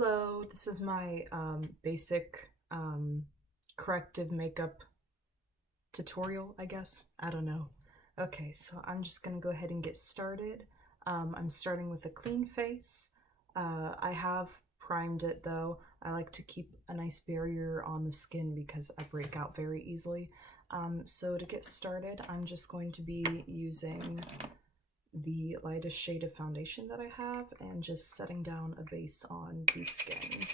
Hello, this is my basic corrective makeup tutorial, I guess. I don't know. Okay, so I'm just gonna go ahead and get started. I'm starting with a clean face. I have primed it though. I like to keep a nice barrier on the skin because I break out very easily. So to get started, I'm just going to be using the lightest shade of foundation that I have and just setting down a base on the skin.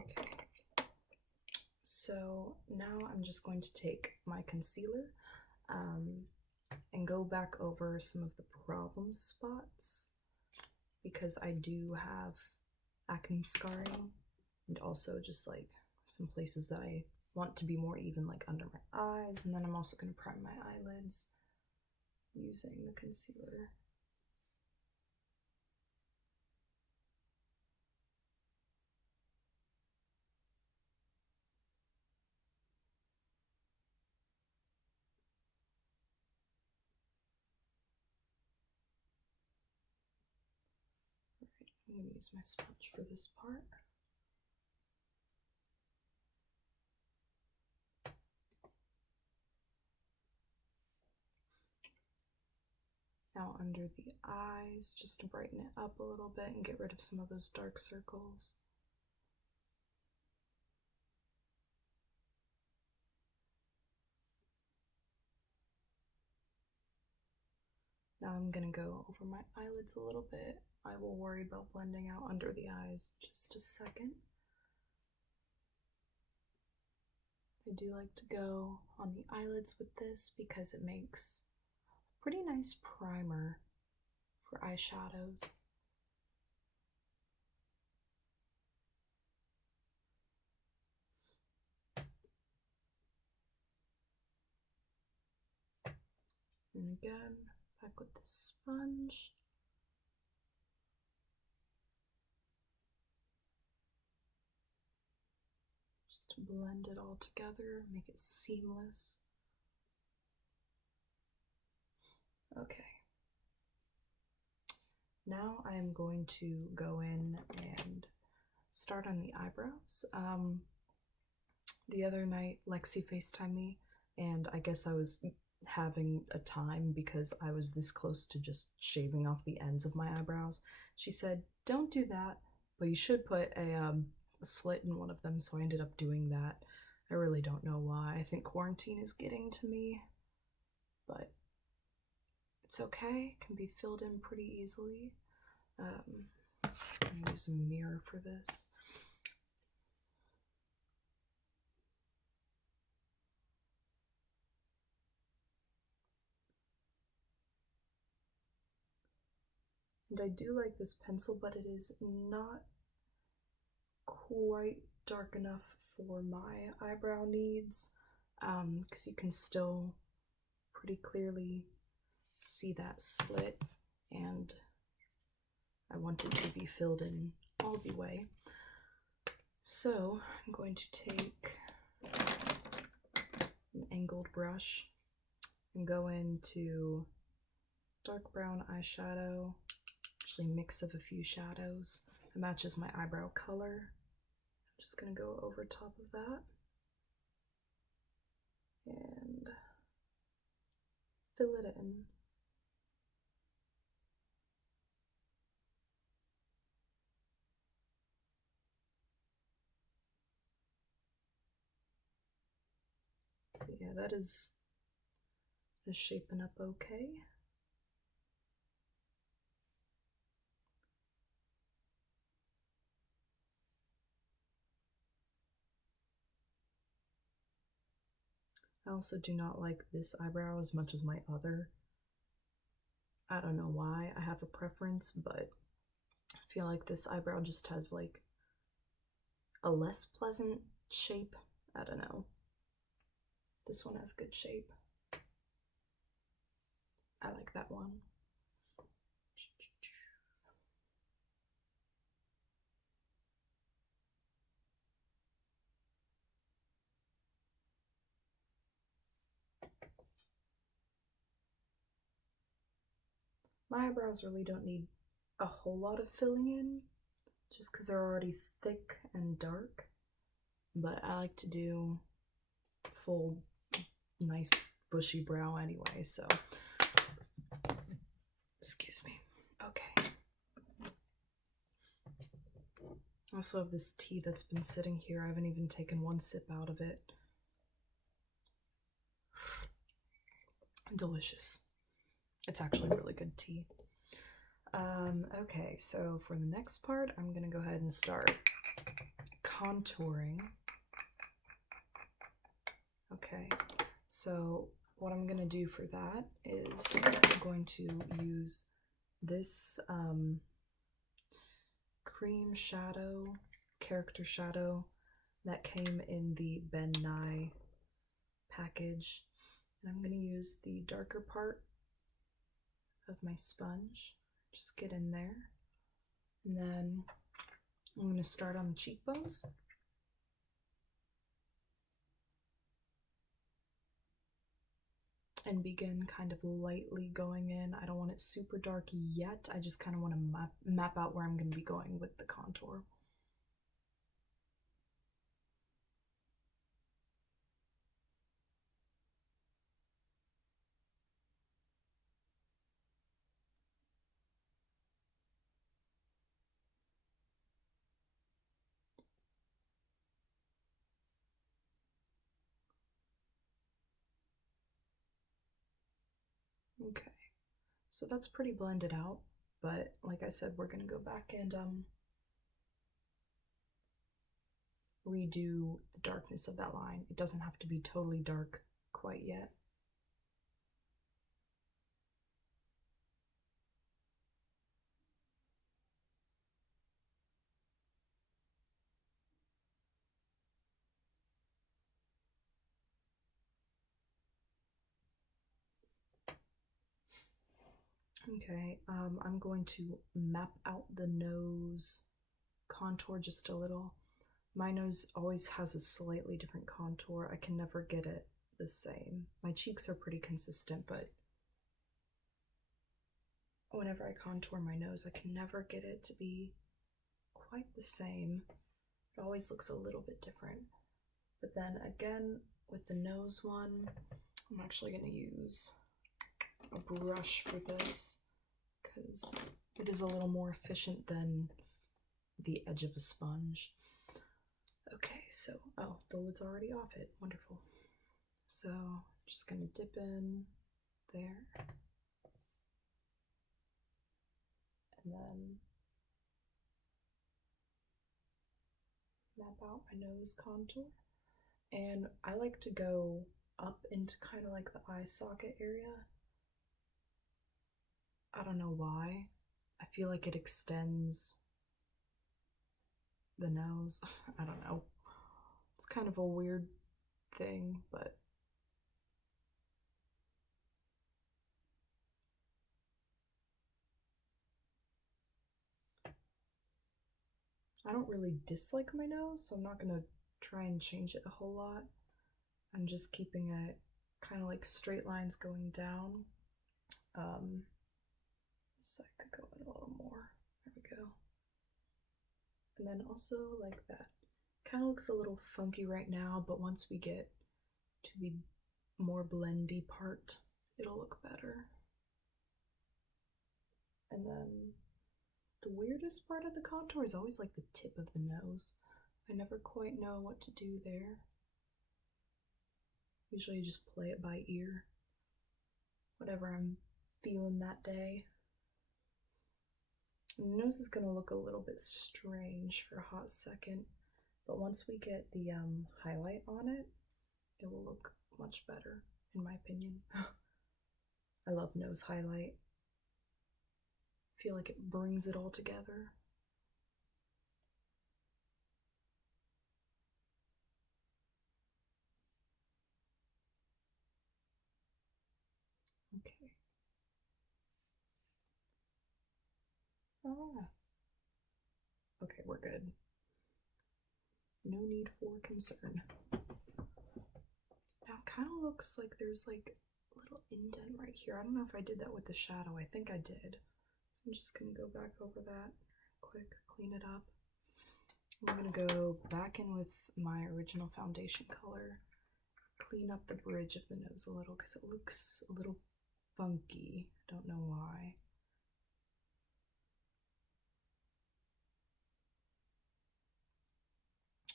Okay, so now I'm just going to take my concealer um, and go back over some of the problem spots because I do have acne scarring and also just like some places that I want to be more even, like under my eyes, and then I'm also going to prime my eyelids using the concealer. I'm going to use my sponge for this part. Now under the eyes, just to brighten it up a little bit and get rid of some of those dark circles. Now I'm gonna go over my eyelids a little bit. I will worry about blending out under the eyes just a second. I do like to go on the eyelids with this because it makes a pretty nice primer for eyeshadows. And again, back with the sponge. Just blend it all together, make it seamless. Okay. Now I am going to go in and start on the eyebrows. The other night, Lexi FaceTimed me, and I guess I was having a time because I was this close to just shaving off the ends of my eyebrows. She said, "Don't do that, but you should put a slit in one of them," so I ended up doing that. I really don't know why. I think quarantine is getting to me, but it's okay. It can be filled in pretty easily. I'm gonna use a mirror for this. And I do like this pencil, but it is not quite dark enough for my eyebrow needs, because you can still pretty clearly see that slit, and I want it to be filled in all the way. So I'm going to take an angled brush and go into dark brown eyeshadow, actually mix of a few shadows. It matches my eyebrow color. I'm just gonna go over top of that and fill it in. So yeah, that is shaping up okay. I also do not like this eyebrow as much as my other. I don't know why I have a preference, but I feel like this eyebrow just has like a less pleasant shape. I don't know. This one has good shape. I like that one. My eyebrows really don't need a whole lot of filling in, just because they're already thick and dark, but I like to do full, nice, bushy brow anyway, so excuse me. Okay. I also have this tea that's been sitting here. I haven't even taken one sip out of it. Delicious. It's actually really good tea. Okay, so for the next part, I'm gonna go ahead and start contouring. Okay, so what I'm gonna do for that is I'm going to use this cream shadow, character shadow that came in the Ben Nye package. And I'm going to use the darker part of my sponge. Just get in there. And then I'm going to start on the cheekbones. And begin kind of lightly going in. I don't want it super dark yet. I just kind of want to map out where I'm going to be going with the contour. Okay, so that's pretty blended out, but like I said, we're going to go back and redo the darkness of that line. It doesn't have to be totally dark quite yet. Okay, I'm going to map out the nose contour just a little. My nose always has a slightly different contour. I can never get it the same. My cheeks are pretty consistent, but whenever I contour my nose, I can never get it to be quite the same. It always looks a little bit different. But then again, with the nose one, I'm actually going to use a brush for this because it is a little more efficient than the edge of a sponge. Okay, so, oh, the lid's already off it. Wonderful. So, just gonna dip in there. And then map out my nose contour. And I like to go up into kind of like the eye socket area. I don't know why. I feel like it extends the nose. I don't know. It's kind of a weird thing, but I don't really dislike my nose, so I'm not gonna try and change it a whole lot. I'm just keeping it kind of like straight lines going down. This side could go in a little more. There we go. And then also like that. Kind of looks a little funky right now, but once we get to the more blendy part, it'll look better. And then the weirdest part of the contour is always like the tip of the nose. I never quite know what to do there. Usually you just play it by ear. Whatever I'm feeling that day. The nose is gonna look a little bit strange for a hot second, but once we get the highlight on it, it will look much better, in my opinion. I love nose highlight. I feel like it brings it all together. Okay. Ah. Okay, we're good. No need for concern. Now it kind of looks like there's like a little indent right here. I don't know if I did that with the shadow. I think I did. So I'm just gonna go back over that quick, clean it up. I'm gonna go back in with my original foundation color, clean up the bridge of the nose a little because it looks a little funky. Don't know why.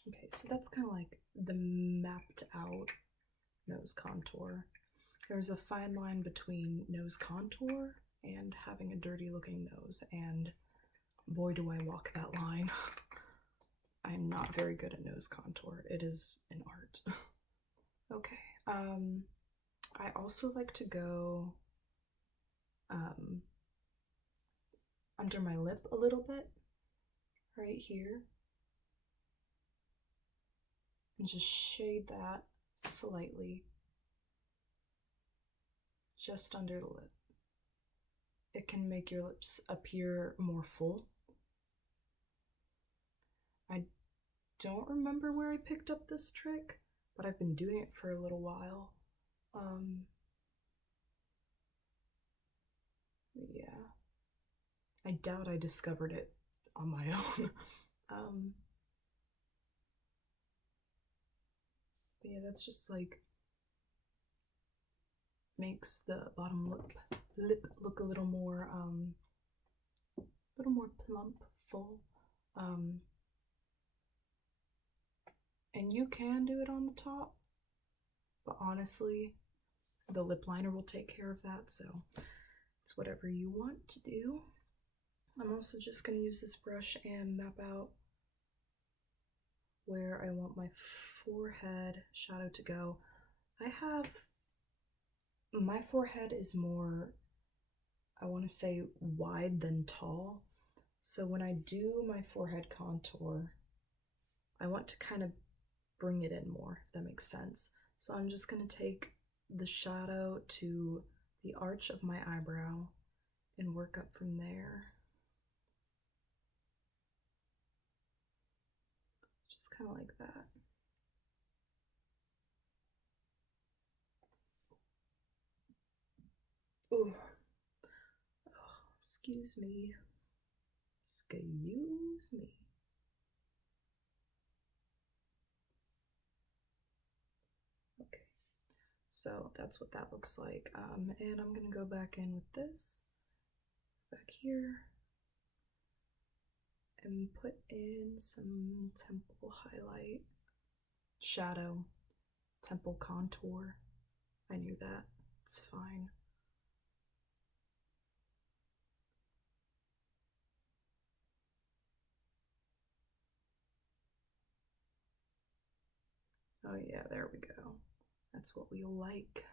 Okay, so that's kind of like the mapped out nose contour. There's a fine line between nose contour and having a dirty looking nose, and boy do I walk that line. I'm not very good at nose contour. It is an art. Okay, I also like to go under my lip a little bit, right here, and just shade that slightly, just under the lip. It can make your lips appear more full. I don't remember where I picked up this trick, but I've been doing it for a little while. Yeah. I doubt I discovered it on my own. But yeah, that's just like makes the bottom lip look a little more plump, full. And you can do it on the top, but honestly, the lip liner will take care of that, so it's whatever you want to do. I'm also just going to use this brush and map out where I want my forehead shadow to go. My forehead is more, I want to say, wide than tall. So when I do my forehead contour, I want to kind of bring it in more, if that makes sense. So I'm just going to take the shadow to the arch of my eyebrow and work up from there. Just kind of like that. Ooh. Oh, excuse me. Excuse me. Okay, so that's what that looks like. And I'm gonna go back in with this back here and put in some temple highlight, shadow, temple contour. I knew that. It's fine. Oh yeah, there we go. That's what we like.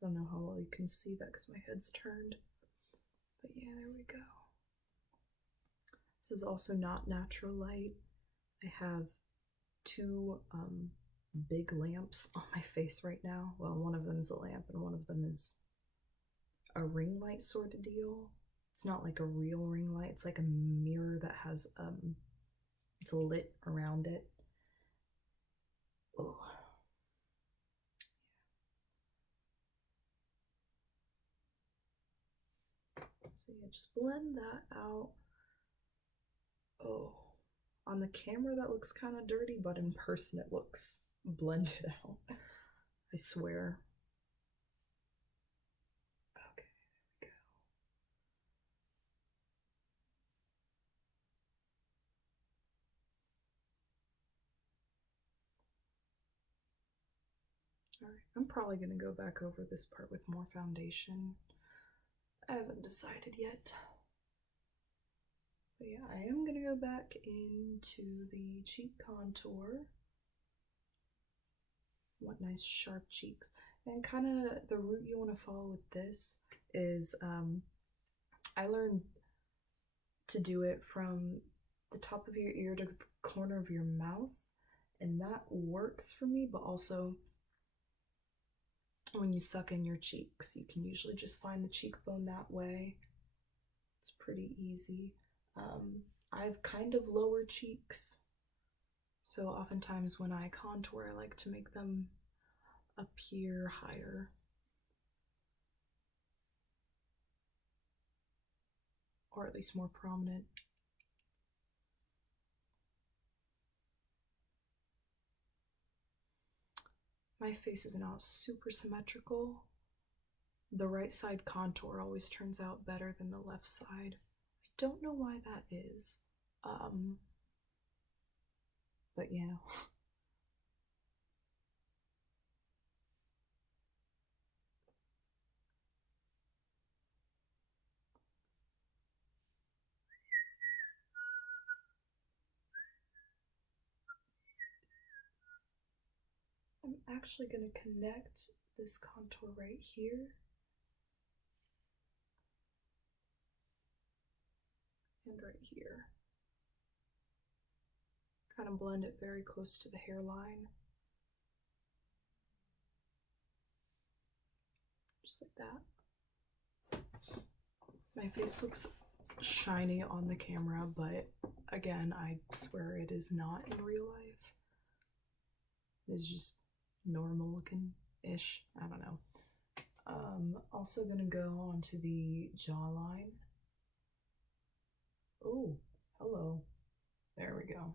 I don't know how well you can see that because my head's turned. But yeah, there we go. This is also not natural light. I have two big lamps on my face right now. Well, one of them is a lamp and one of them is a ring light sort of deal. It's not like a real ring light. It's like a mirror that has it's lit around it. Oh. So yeah, just blend that out. Oh, on the camera that looks kind of dirty, but in person it looks blended out. I swear. Okay, there we go. Alright, I'm probably going to go back over this part with more foundation. I haven't decided yet. But yeah, I am going to go back into the cheek contour. Want nice sharp cheeks. And kind of the route you want to follow with this is I learned to do it from the top of your ear to the corner of your mouth, and that works for me, but also when you suck in your cheeks, you can usually just find the cheekbone that way. It's pretty easy. I have kind of lower cheeks, so oftentimes when I contour, I like to make them appear higher. Or at least more prominent. My face is not super symmetrical. The right side contour always turns out better than the left side. I don't know why that is. But yeah. I'm actually going to connect this contour right here and right here. Kind of blend it very close to the hairline. Just like that. My face looks shiny on the camera, but again, I swear it is not in real life. It's just normal looking ish. I don't know. Also gonna go onto the jawline. Oh, hello. There we go.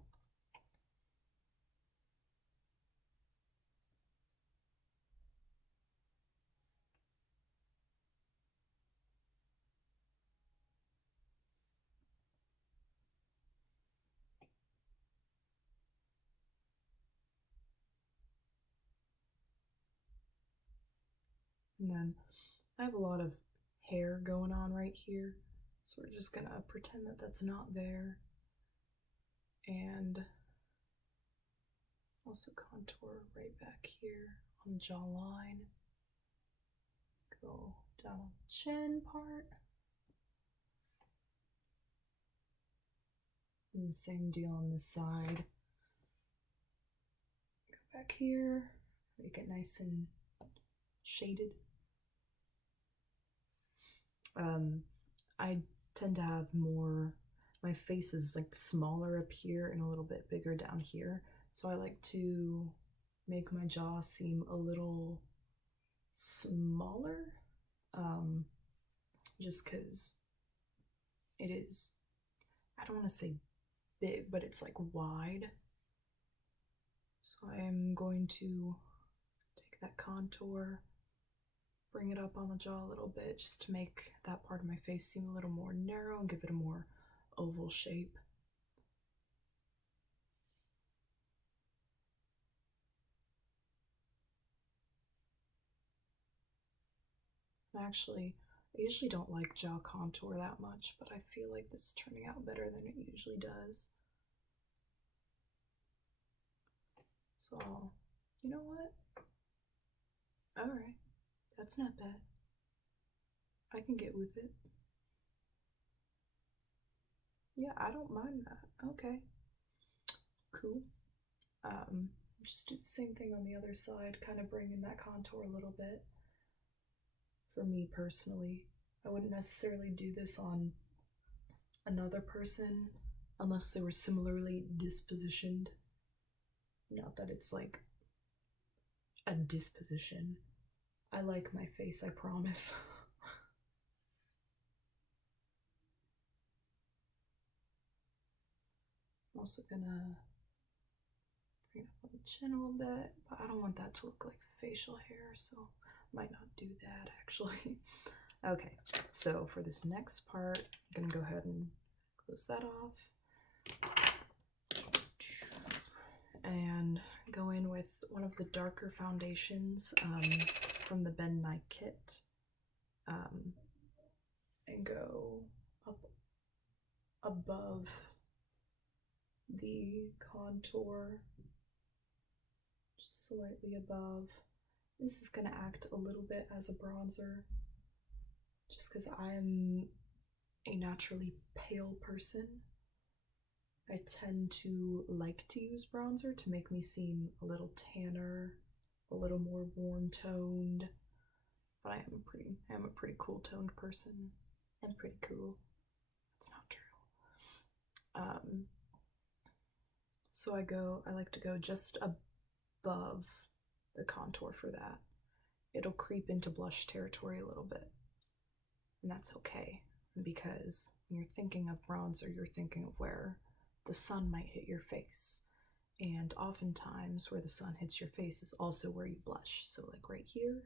And then I have a lot of hair going on right here, so we're just gonna pretend that that's not there. And also contour right back here on the jawline. Go down on the chin part. And the same deal on this side. Go back here, make it nice and shaded. I tend to have more, my face is like smaller up here and a little bit bigger down here. So I like to make my jaw seem a little smaller, just because it is, I don't want to say big, but it's like wide. So I am going to take that contour, bring it up on the jaw a little bit just to make that part of my face seem a little more narrow and give it a more oval shape. Actually, I usually don't like jaw contour that much, but I feel like this is turning out better than it usually does. So, you know what? Alright, that's not bad. I can get with it. Yeah, I don't mind that. Okay. Cool. Just do the same thing on the other side, kind of bring in that contour a little bit. For me personally, I wouldn't necessarily do this on another person unless they were similarly dispositioned. Not that it's like a disposition. I like my face, I promise. I'm also gonna bring it up on the chin a little bit, but I don't want that to look like facial hair, so I might not do that actually. Okay, so for this next part, I'm gonna go ahead and close that off. And go in with one of the darker foundations from the Ben Nye kit, and go up above the contour, just slightly above. This is going to act a little bit as a bronzer, just because I'm a naturally pale person. I tend to like to use bronzer to make me seem a little tanner, a little more warm toned, but I am a pretty cool toned person. I'm pretty cool. That's not true. So I like to go just above the contour for that. It'll creep into blush territory a little bit, and that's okay, because when you're thinking of bronzer, you're thinking of where the sun might hit your face, and oftentimes where the sun hits your face is also where you blush. So like right here,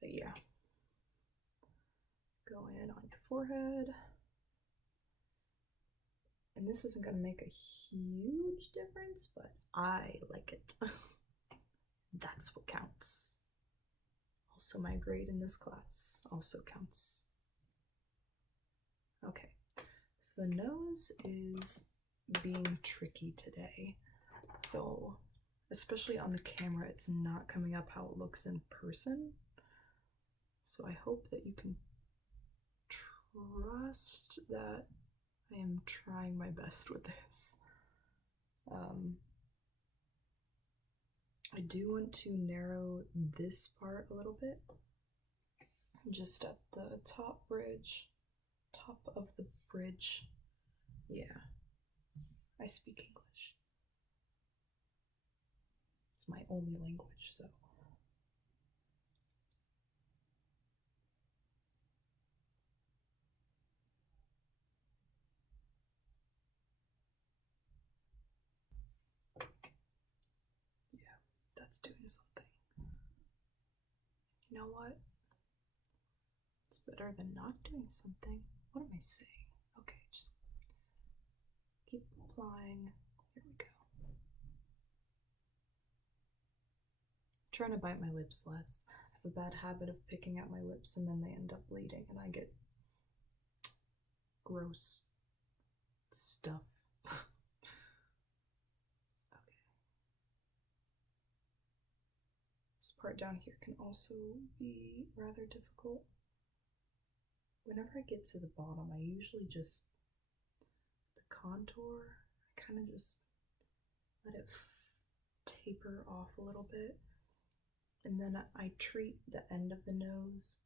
but yeah, go in on your forehead. And this isn't going to make a huge difference, but I like it. That's what counts. Also, my grade in this class also counts. Okay, so the nose is being tricky today. So, especially on the camera, it's not coming up how it looks in person. So I hope that you can trust that I am trying my best with this. I do want to narrow this part a little bit, just at the top of the bridge. Yeah, I speak English. It's my only language, so. Yeah, that's doing something. You know what? It's better than not doing something. What am I saying? Okay, just keep applying. Here we go. I'm trying to bite my lips less. I have a bad habit of picking at my lips and then they end up bleeding and I get gross stuff. Okay. This part down here can also be rather difficult. Whenever I get to the bottom, I usually just, the contour, I kind of just let it taper off a little bit. And then I treat the end of the nose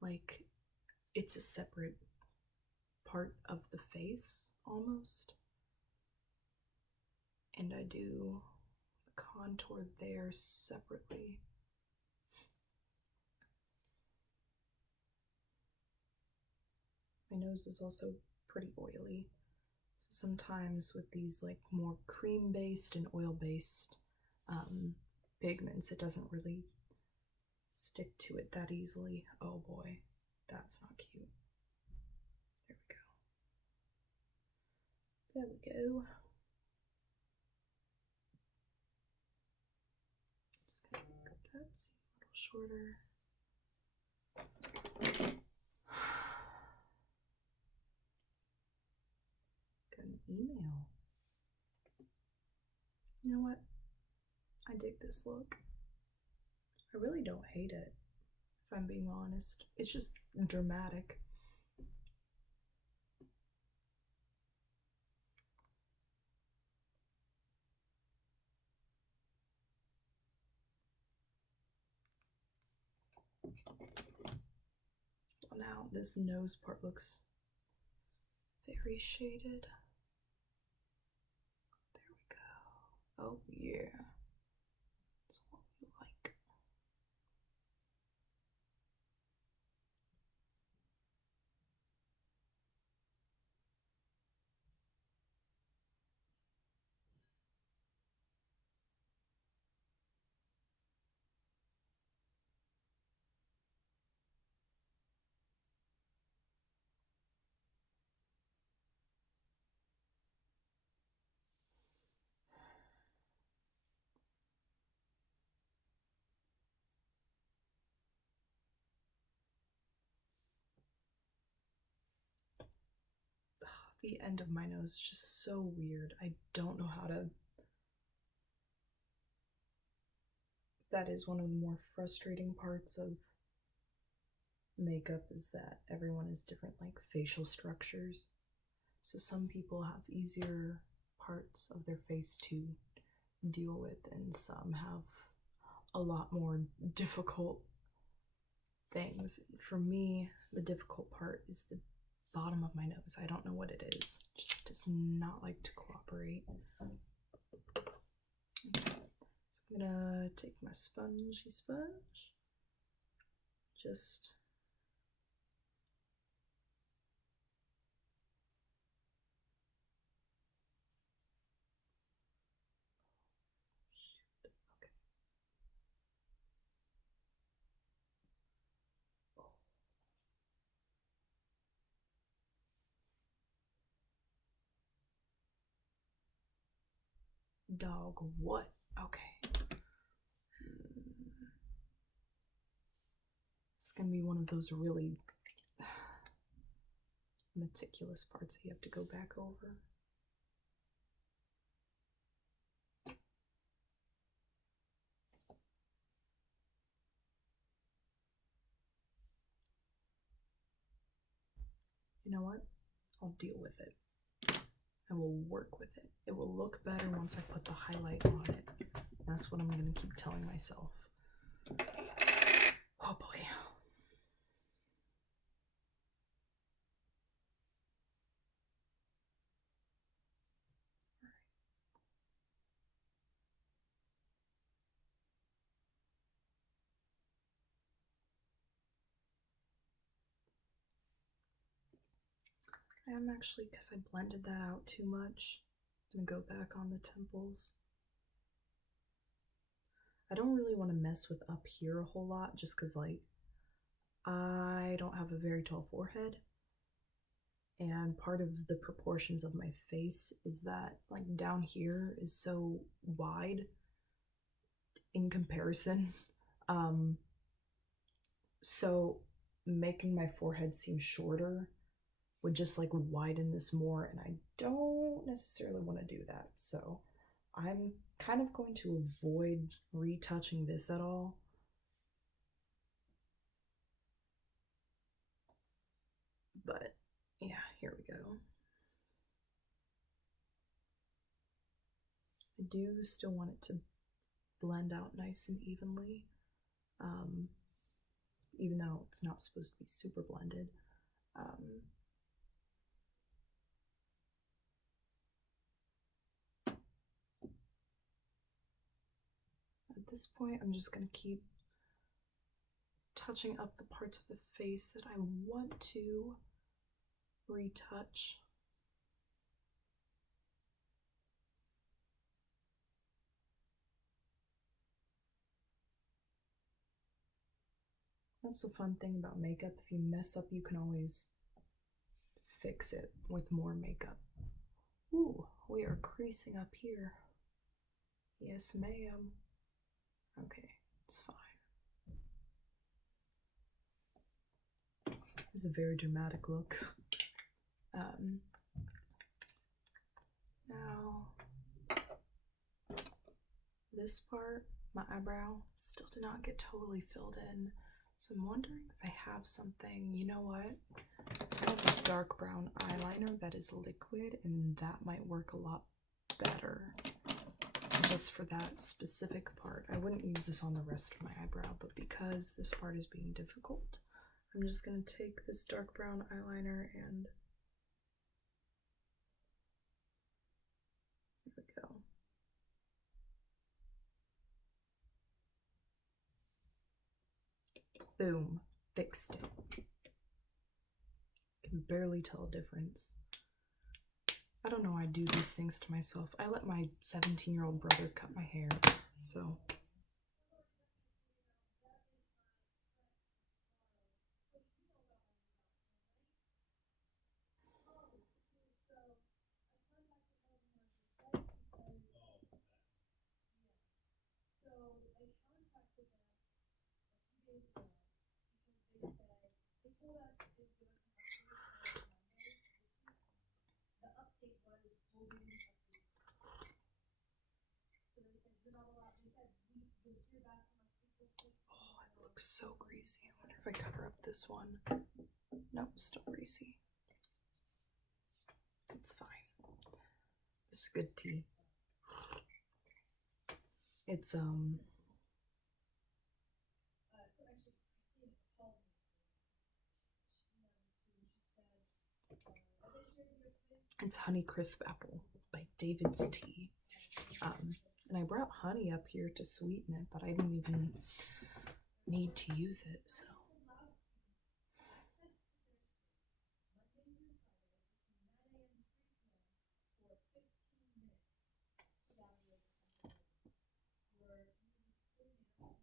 like it's a separate part of the face almost. And I do the contour there separately. My nose is also pretty oily. So sometimes with these like more cream-based and oil-based pigments, it doesn't really stick to it that easily. Oh boy, that's not cute. There we go. There we go. Just gonna cut that a little shorter. Got an email. You know what? I dig this look. I really don't hate it, if I'm being honest. It's just dramatic. Well, now this nose part looks very shaded. There we go. Oh yeah. That's what we like. The end of my nose is just so weird. I don't know how to. That is one of the more frustrating parts of makeup, is that everyone has different like facial structures. So some people have easier parts of their face to deal with, and some have a lot more difficult things. For me, the difficult part is the bottom of my nose. I don't know what it is. It just does not like to cooperate. Okay. So I'm gonna take my sponge, just okay. Dog, what? Okay. It's gonna be one of those really meticulous parts that you have to go back over. You know what? I'll deal with it. I will work with it. It will look better once I put the highlight on it. That's what I'm going to keep telling myself. Oh boy. I am actually, because I blended that out too much, I'm going to go back on the temples. I don't really want to mess with up here a whole lot, just because, like, I don't have a very tall forehead. And part of the proportions of my face is that, like, down here is so wide in comparison. So making my forehead seem shorter would just like widen this more, and I don't necessarily want to do that. So I'm kind of going to avoid retouching this at all. But yeah, here we go. I do still want it to blend out nice and evenly, even though it's not supposed to be super blended. At this point, I'm just going to keep touching up the parts of the face that I want to retouch. That's the fun thing about makeup. If you mess up, you can always fix it with more makeup. Ooh, we are creasing up here. Yes, ma'am. Okay, it's fine. It's a very dramatic look. Now, this part, my eyebrow, still did not get totally filled in. So I'm wondering if I have something, you know what? I have a dark brown eyeliner that is liquid, and that might work a lot better just for that specific part. I wouldn't use this on the rest of my eyebrow, but because this part is being difficult, I'm just going to take this dark brown eyeliner and there we go. Boom, fixed it. Can barely tell a difference. I don't know why I do these things to myself. I let my 17-year-old brother cut my hair, so. Oh, it looks so greasy. I wonder if I cover up this one. Nope, still greasy. It's fine. This is good tea. It's it's Honey Crisp Apple by David's Tea. And I brought honey up here to sweeten it, but I didn't even need to use it, so.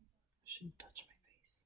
I shouldn't touch my face.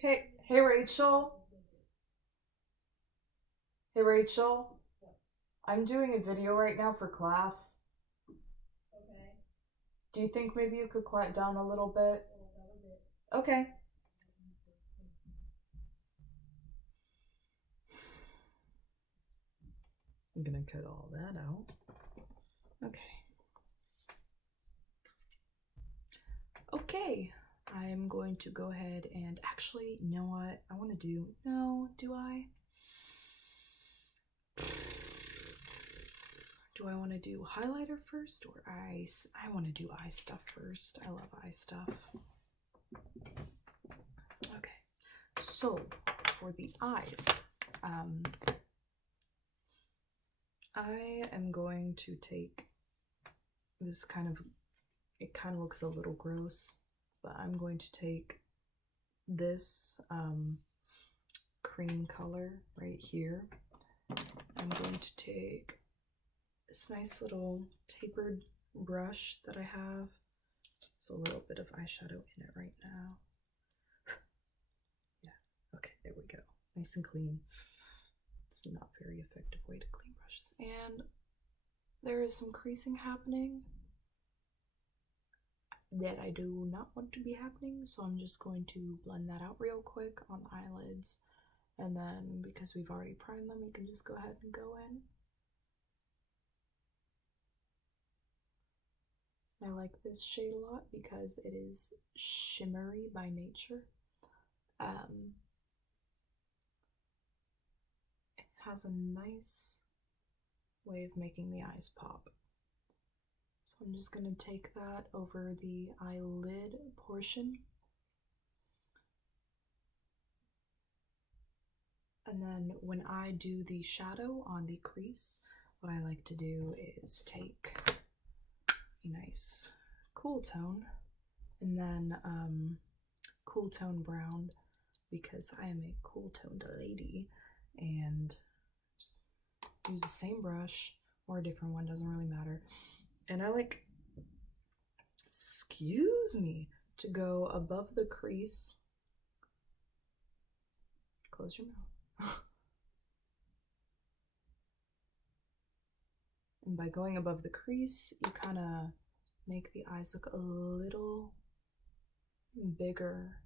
Hey Rachel. Hey Rachel. I'm doing a video right now for class. Do you think maybe you could quiet down a little bit? Okay. I'm gonna cut all that out. Okay. Okay. I'm going to go ahead and actually, you know what I want to do? No, do I? Do I want to do highlighter first or eyes? I want to do eye stuff first. I love eye stuff. Okay, so for the eyes, I am going to take this it kind of looks a little gross, but I'm going to take this cream color right here. I'm going to take this nice little tapered brush that I have. There's a little bit of eyeshadow in it right now. Yeah, okay, there we go. Nice and clean. It's not a very effective way to clean brushes. And there is some creasing happening that I do not want to be happening, so I'm just going to blend that out real quick on the eyelids. And then, because we've already primed them, you can just go ahead and go in. I like this shade a lot because it is shimmery by nature. It has a nice way of making the eyes pop. So I'm just going to take that over the eyelid portion. And then when I do the shadow on the crease, what I like to do is take a nice cool tone and then cool tone brown, because I am a cool toned lady, and just use the same brush or a different one, doesn't really matter. And I like, excuse me, to go above the crease. Close your mouth. And by going above the crease, you kind of make the eyes look a little bigger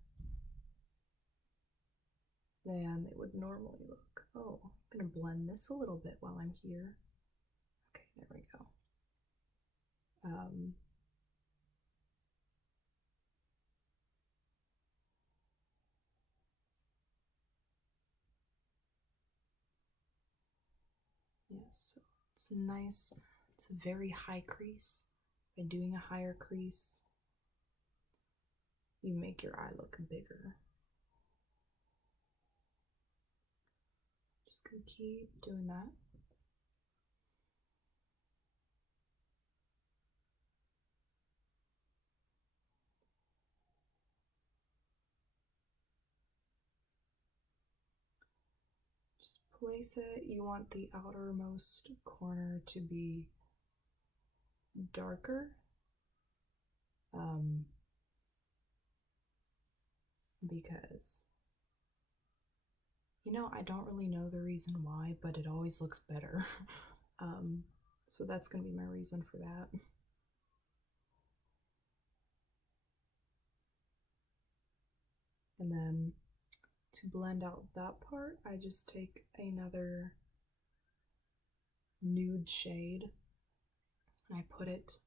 than they would normally look. Oh, I'm gonna blend this a little bit while I'm here. Okay, there we go. Yeah, so it's nice. It's a very high crease. By doing a higher crease, you make your eye look bigger. Just gonna keep doing that. Just place it. You want the outermost corner to be darker. Because, you know, I don't really know the reason why, but it always looks better. So that's gonna be my reason for that. And then to blend out that part, I just take another nude shade and I put it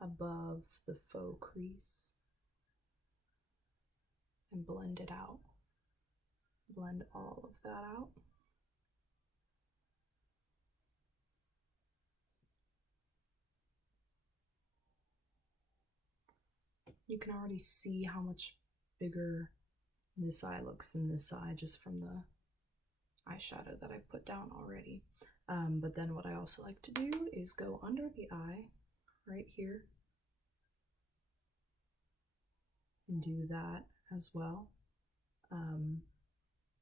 above the faux crease and blend it out. Blend all of that out. You can already see how much bigger this eye looks than this eye just from the eyeshadow that I've put down already. But then what I also like to do is go under the eye right here and do that as well,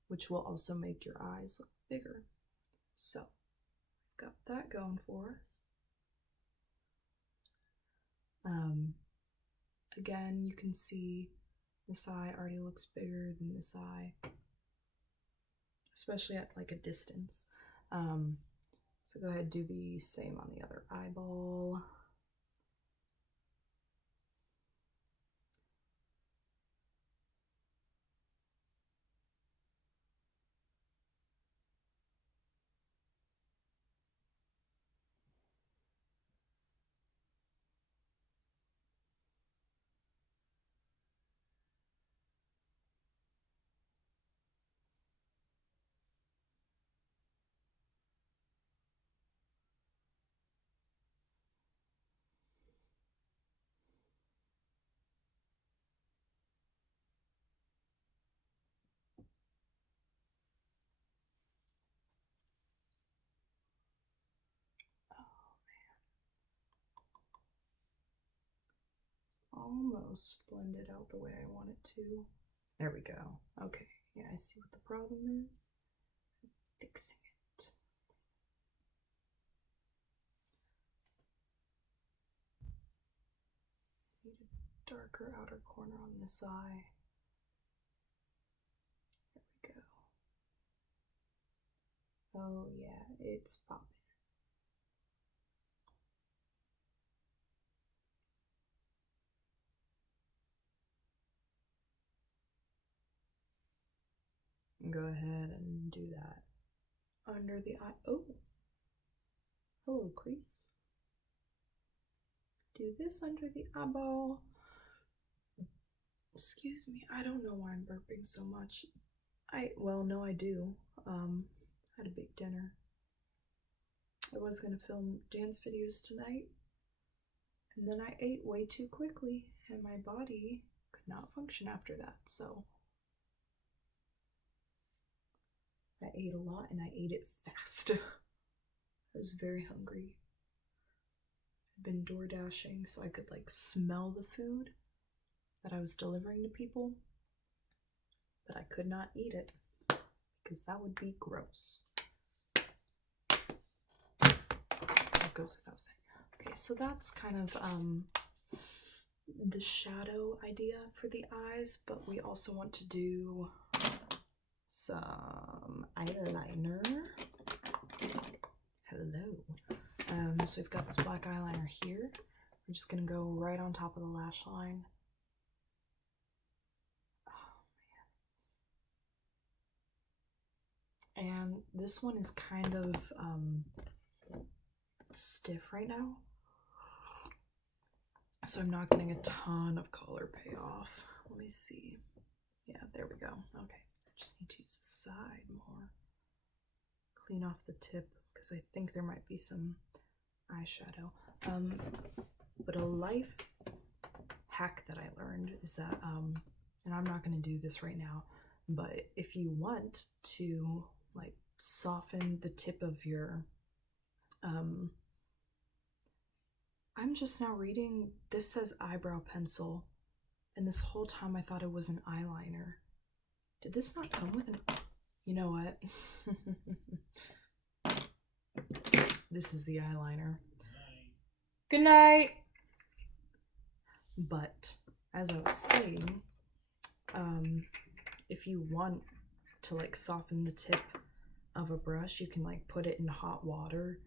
which will also make your eyes look bigger. So I've got that going for us. Again, you can see this eye already looks bigger than this eye, especially at like a distance. So go ahead and do the same on the other eyeball. almost blended out the way I want it to. There we go. Okay, yeah, I see what the problem is. I'm fixing it. Need a darker outer corner on this eye. There we go. Oh yeah, it's popping. Go ahead and do that under the eye. Oh, hello, crease. Do this under the eyeball. Excuse me, I don't know why I'm burping so much. Well, no, I do. Had a big dinner. I was gonna film dance videos tonight, and then I ate way too quickly, and my body could not function after that, so I ate a lot and I ate it fast. I was very hungry. I'd been door dashing so I could like smell the food that I was delivering to people, but I could not eat it because that would be gross. That goes without saying. Okay, so that's kind of the shadow idea for the eyes, but we also want to do some eyeliner. Hello. So we've got this black eyeliner here. We're just gonna go right on top of the lash line. Oh man. And this one is kind of stiff right now, so I'm not getting a ton of color payoff. Let me see. Yeah, there we go. Okay, I just need to use the side more. Clean off the tip because I think there might be some eyeshadow. But a life hack that I learned is that, and I'm not going to do this right now, but if you want to like soften the tip of your, I'm just now reading, this says eyebrow pencil, and this whole time I thought it was an eyeliner. Did this not come with an, you know what? This is the eyeliner. Good night. But as I was saying, if you want to like soften the tip of a brush, you can like put it in hot water.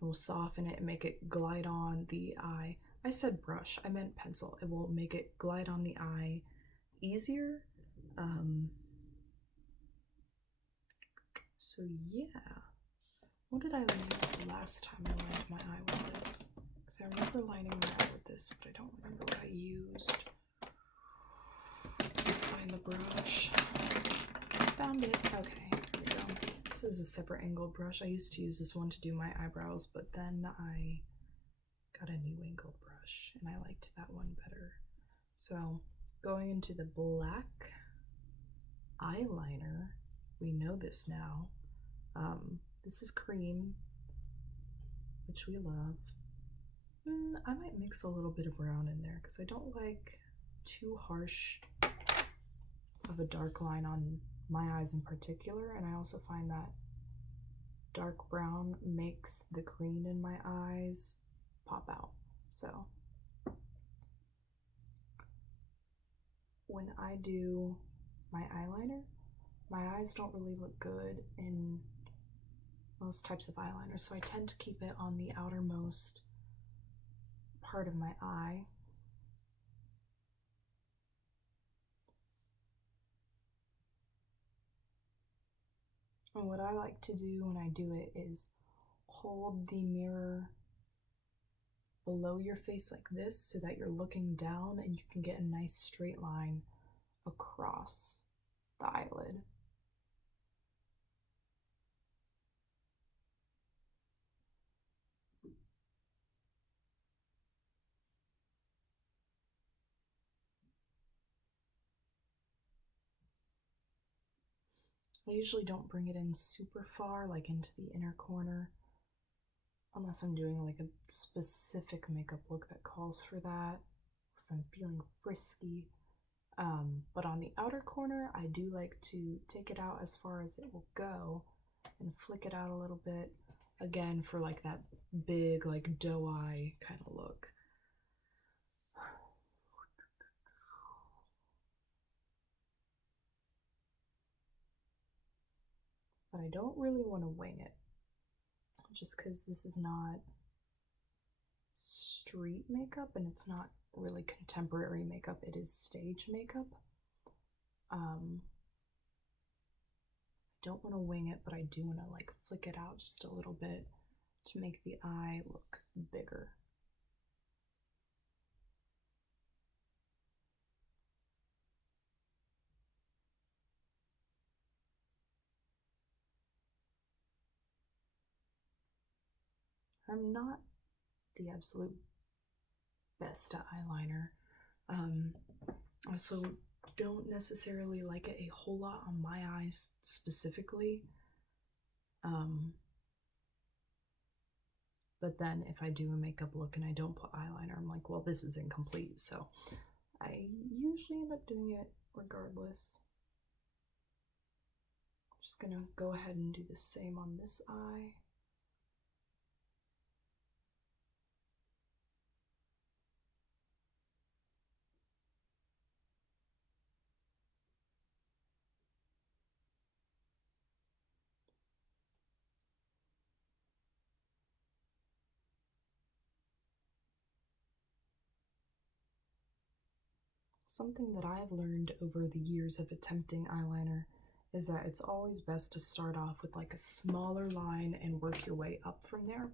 It will soften it and make it glide on the eye. I said brush, I meant pencil. It will make it glide on the eye easier. So yeah. What did I use the last time I lined my eye with this? Because I remember lining my eye with this, but I don't remember what I used. Find the brush. Found it. Okay, here we go. This is a separate angle brush. I used to use this one to do my eyebrows, but then I got a new angle brush and I liked that one better. So going into the black eyeliner, we know this now. This is cream, which we love. I might mix a little bit of brown in there because I don't like too harsh of a dark line on my eyes in particular, and I also find that dark brown makes the green in my eyes pop out. So when I do my eyeliner, my eyes don't really look good in most types of eyeliner, so I tend to keep it on the outermost part of my eye. And what I like to do when I do it is hold the mirror below your face like this so that you're looking down and you can get a nice straight line across the eyelid. I usually don't bring it in super far, like into the inner corner, unless I'm doing like a specific makeup look that calls for that. I'm feeling frisky. But on the outer corner, I do like to take it out as far as it will go and flick it out a little bit, again, for like that big, like doe eye kind of look. But I don't really want to wing it, just because this is not street makeup and it's not really contemporary makeup, it is stage makeup. I don't want to wing it, but I do want to like flick it out just a little bit to make the eye look bigger. I'm not the absolute best at eyeliner. Also don't necessarily like it a whole lot on my eyes specifically. But then if I do a makeup look and I don't put eyeliner, I'm like, well, this is incomplete. So I usually end up doing it regardless. I'm just gonna go ahead and do the same on this eye. Something that I've learned over the years of attempting eyeliner is that it's always best to start off with like a smaller line and work your way up from there,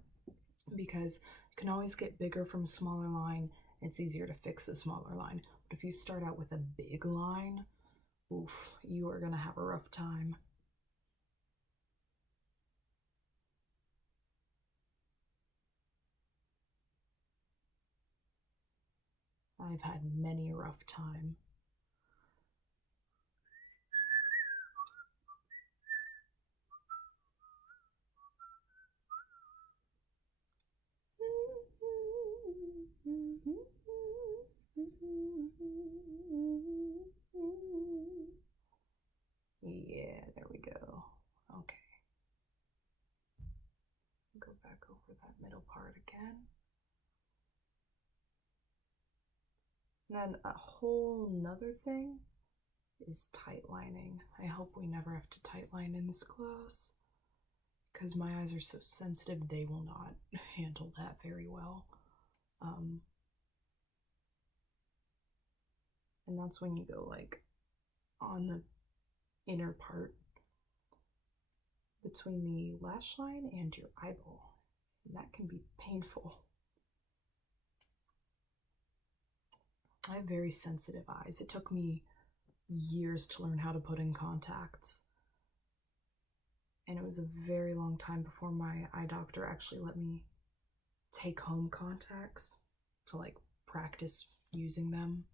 because you can always get bigger from a smaller line. It's easier to fix a smaller line. But if you start out with a big line, oof, you are gonna have a rough time. I've had many a rough time. Yeah, there we go. Okay. Go back over that middle part again. And then a whole nother thing is tight lining. I hope we never have to tight line in this close, because my eyes are so sensitive they will not handle that very well. And that's when you go like on the inner part between the lash line and your eyeball, and that can be painful. I have very sensitive eyes. It took me years to learn how to put in contacts, and it was a very long time before my eye doctor actually let me take home contacts to like practice using them.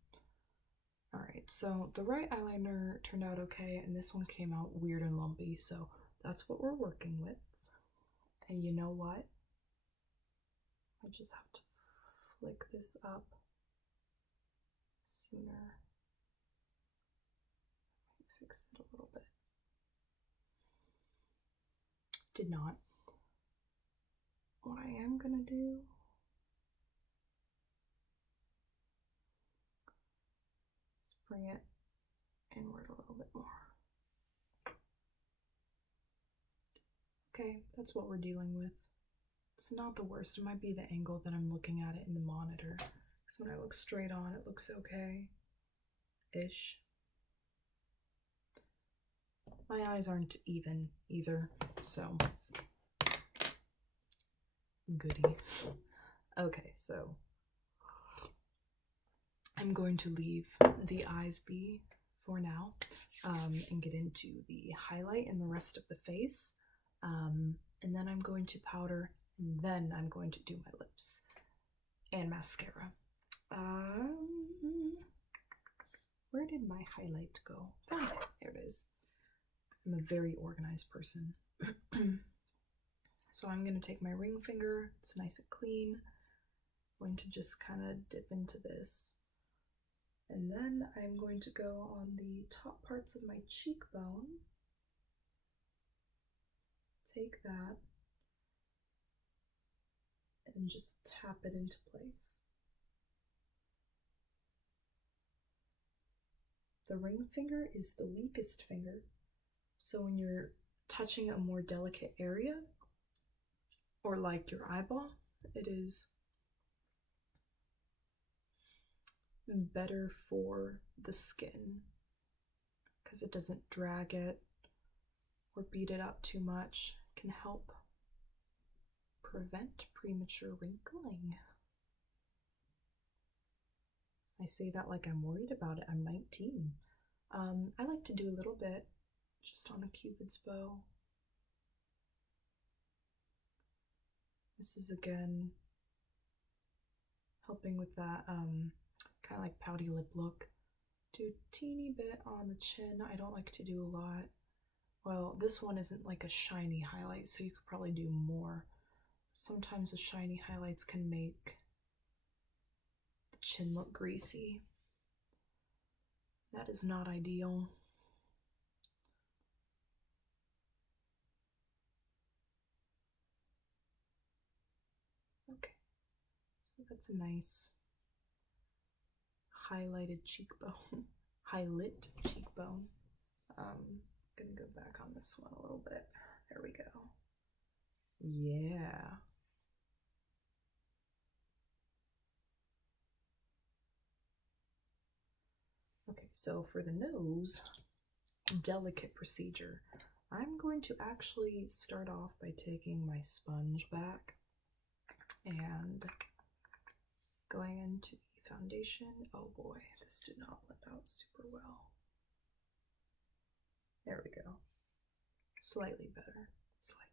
All right, so the right eyeliner turned out okay, and this one came out weird and lumpy, so that's what we're working with. And you know what? I just have to flick this up sooner. Fix it a little bit. Did not. What I am gonna do is bring it inward a little bit more. Okay, that's what we're dealing with. It's not the worst. It might be the angle that I'm looking at it in the monitor. Because when I look straight on, it looks okay-ish. My eyes aren't even either, so goody. Okay, so I'm going to leave the eyes be for now, and get into the highlight and the rest of the face. And then I'm going to powder, and then I'm going to do my lips and mascara. Where did my highlight go? Found it. There it is. I'm a very organized person. So I'm going to take my ring finger. It's nice and clean. I'm going to just kind of dip into this And then I'm going to go on the top parts of my cheekbone. Take that and just tap it into place. The ring finger is the weakest finger, so when you're touching a more delicate area, or like your eyeball, it is better for the skin because it doesn't drag it or beat it up too much. It can help prevent premature wrinkling. I say that like I'm worried about it. I'm 19. I like to do a little bit just on a cupid's bow. This is again helping with that kind of like pouty lip look. Do a teeny bit on the chin. I don't like to do a lot. Well, this one isn't like a shiny highlight, so you could probably do more. Sometimes the shiny highlights can make the chin look greasy. That is not ideal. Okay, so that's a nice highlighted cheekbone, highlit cheekbone. Gonna go back on this one a little bit. There we go. Yeah. Okay, so for the nose, delicate procedure. I'm going to actually start off by taking my sponge back and going into the foundation. Oh boy, this did not blend out super well. There we go. Slightly better. Slightly.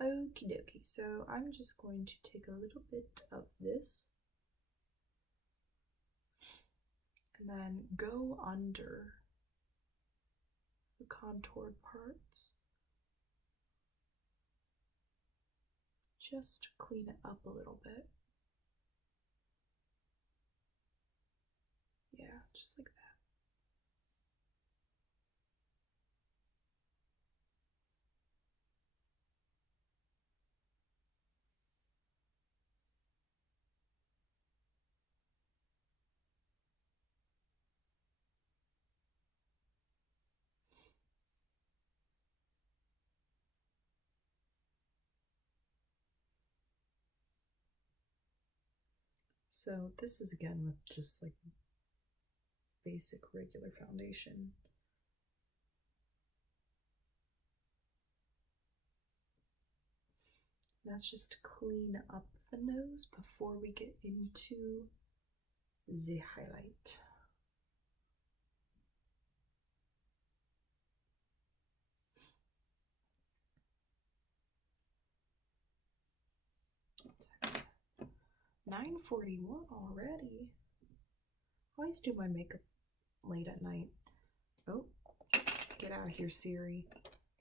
Okie dokie, so I'm just going to take a little bit of this and then go under the contoured parts. Just clean it up a little bit. Yeah, just like that. So this is again with just like basic regular foundation. That's just to clean up the nose before we get into the highlight. That's 9:41 already. I always do my makeup late at night. Oh, get out of here, Siri.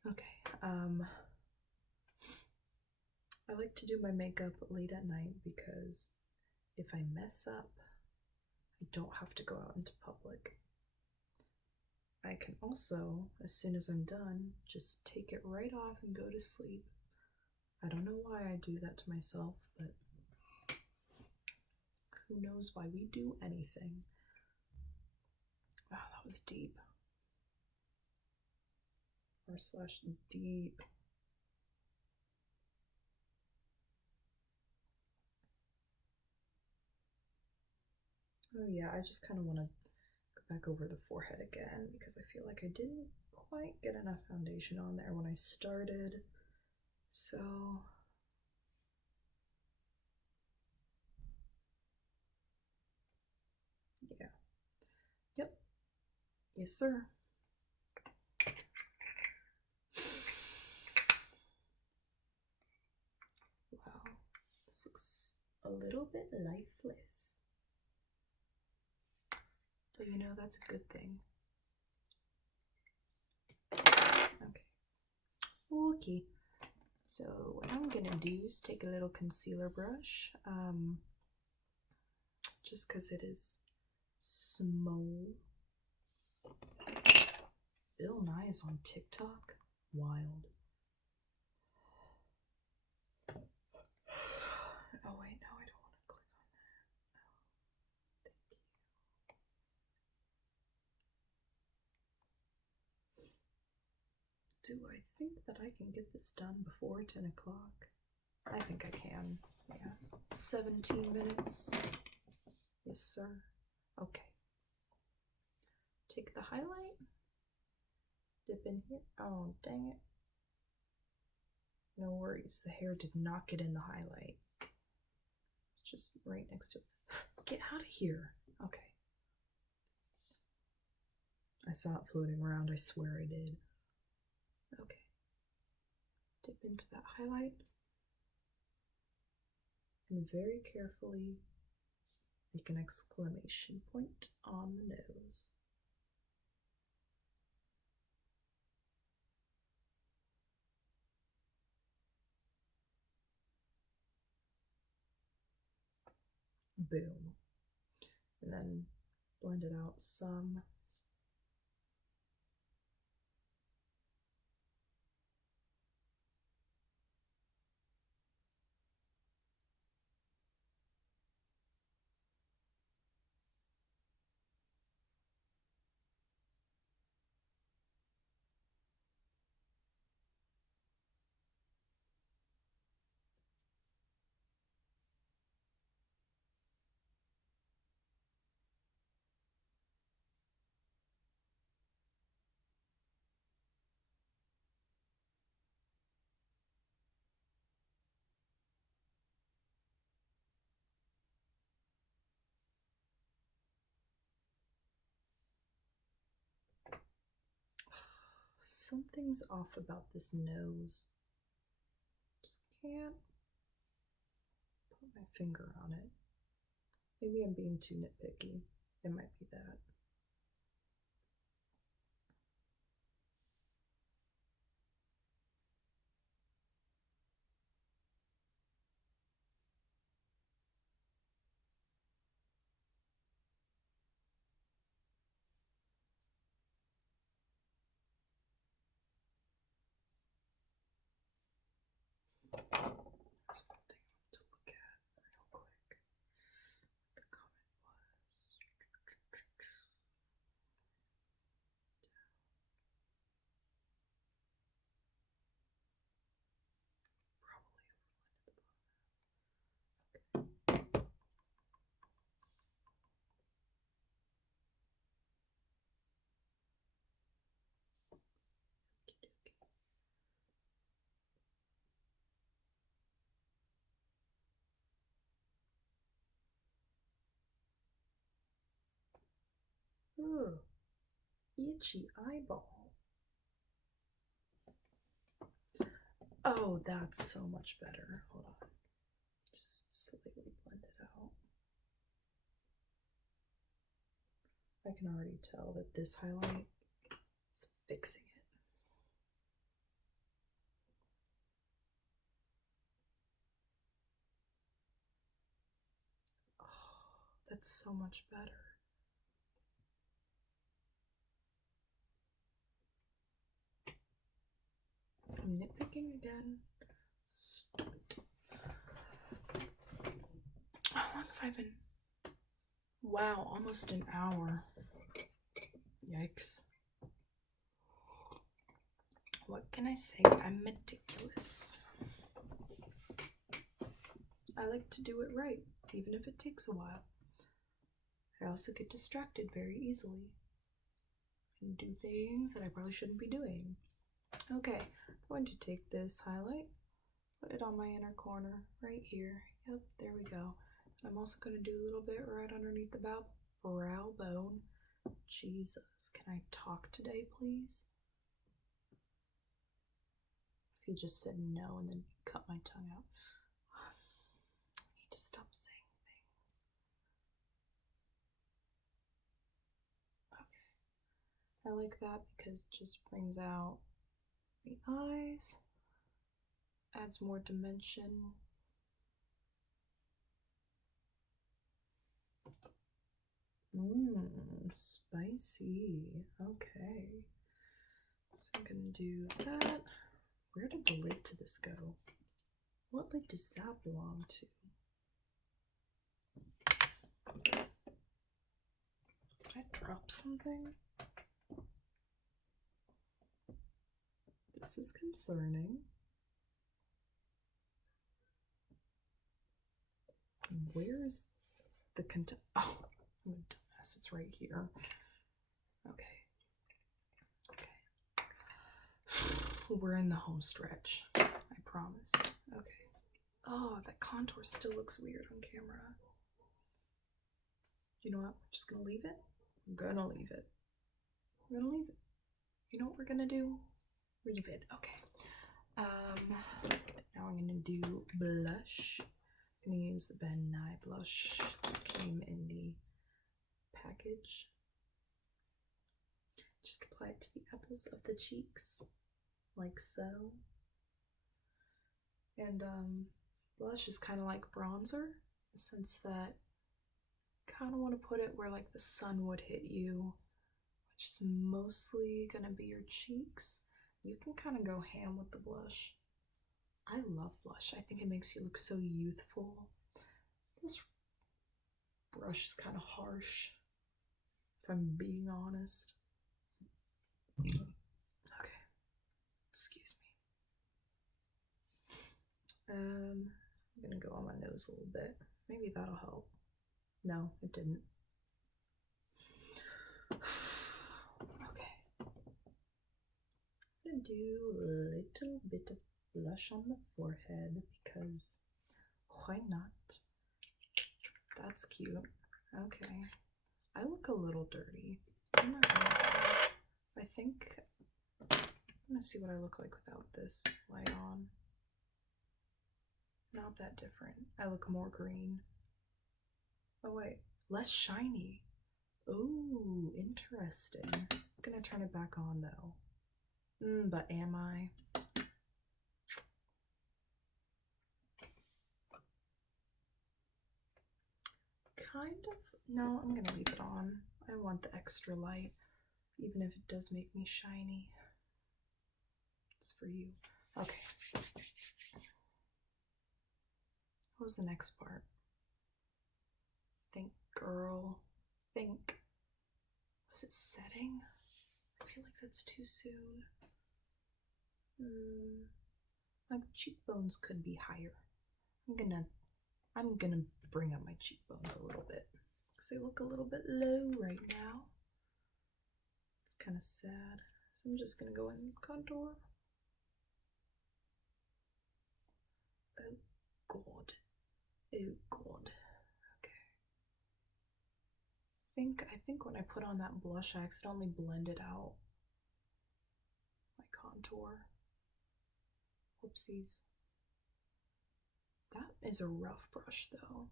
Okay, I like to do my makeup late at night because if I mess up, I don't have to go out into public. I can also, as soon as I'm done, just take it right off and go to sleep. I don't know why I do that to myself, but who knows why we do anything. Wow, that was deep. R slash deep. Oh yeah, I just kind of want to go back over the forehead again because I feel like I didn't quite get enough foundation on there when I started. So yeah. Yep. Yes, sir. Wow. This looks a little bit lifeless. But you know, that's a good thing. Okay. Okay. So what I'm gonna do is take a little concealer brush, just because it is small. Bill Nye is on TikTok? Wild. Oh wait, no, I don't want to click on that. No. Thank you. Do I think that I can get this done before 10 o'clock? I think I can. Yeah. 17 minutes. Yes, sir. Okay. Take the highlight. Dip in here. Oh, dang it. No worries. The hair did not get in the highlight. It's just right next to it. Get out of here. Okay. I saw it floating around. I swear I did. Okay. Dip into that highlight. And very carefully make an exclamation point on the nose. Boom. And then blend it out some. Something's off about this nose. Just can't put my finger on it. Maybe I'm being too nitpicky. It might be that. That's one thing I want to look at real quick. The comment was. Probably overlined at the bottom. Ooh, itchy eyeball. Oh, that's so much better. Hold on. Just slightly blend it out. I can already tell that this highlight is fixing it. Oh, that's so much better. I'm nitpicking again. Stop it. How long have I been? Wow, almost an hour. Yikes. What can I say? I'm meticulous. I like to do it right, even if it takes a while. I also get distracted very easily and do things that I probably shouldn't be doing. Okay, I'm going to take this highlight, put it on my inner corner right here. Yep, there we go. I'm also going to do a little bit right underneath the brow bone. Jesus, can I talk today, please? If you just said no and then cut my tongue out. I need to stop saying things. Okay. I like that because it just brings out the eyes. adds more dimension. Spicy. Okay. So I'm gonna do that. Where did the lid to this go? What lid does that belong to? Did I drop something? This is concerning. Where is the Oh, I'm a dumbass. It's right here. Okay. We're in the home stretch. I promise. Okay. Oh, that contour still looks weird on camera. You know what? We're just gonna leave it. I'm gonna leave it. We're gonna leave it. You know what we're gonna do? Leave it. Okay. Now I'm gonna do blush. I'm gonna use the Ben Nye blush that came in the package. Just apply it to the apples of the cheeks, like so. And blush is kind of like bronzer, in the sense that kind of want to put it where like the sun would hit you, which is mostly gonna be your cheeks. You can kind of go ham with the blush. I love blush. I think it makes you look so youthful. This brush is kind of harsh, if I'm being honest. Okay, excuse me. I'm gonna go on my nose a little bit. Maybe that'll help. No, it didn't. Okay. I'm gonna do a little bit of blush on the forehead because why not? That's cute. Okay. I look a little dirty. I'm not gonna lie. I think I'm gonna see what I look like without this light on. Not that different. I look more green. Oh wait, less shiny. Ooh, interesting. I'm gonna turn it back on though. But am I? Kind of. No, I'm gonna leave it on. I want the extra light, even if it does make me shiny. It's for you. Okay. What was the next part? Think, girl. Think. Was it setting? I feel like that's too soon. My cheekbones could be higher. I'm gonna bring up my cheekbones a little bit because they look a little bit low right now. It's kind of sad. So I'm just gonna go in contour. Oh god. Oh god. Okay. I think when I put on that blush, I accidentally blended out my contour. Whoopsies. That is a rough brush though.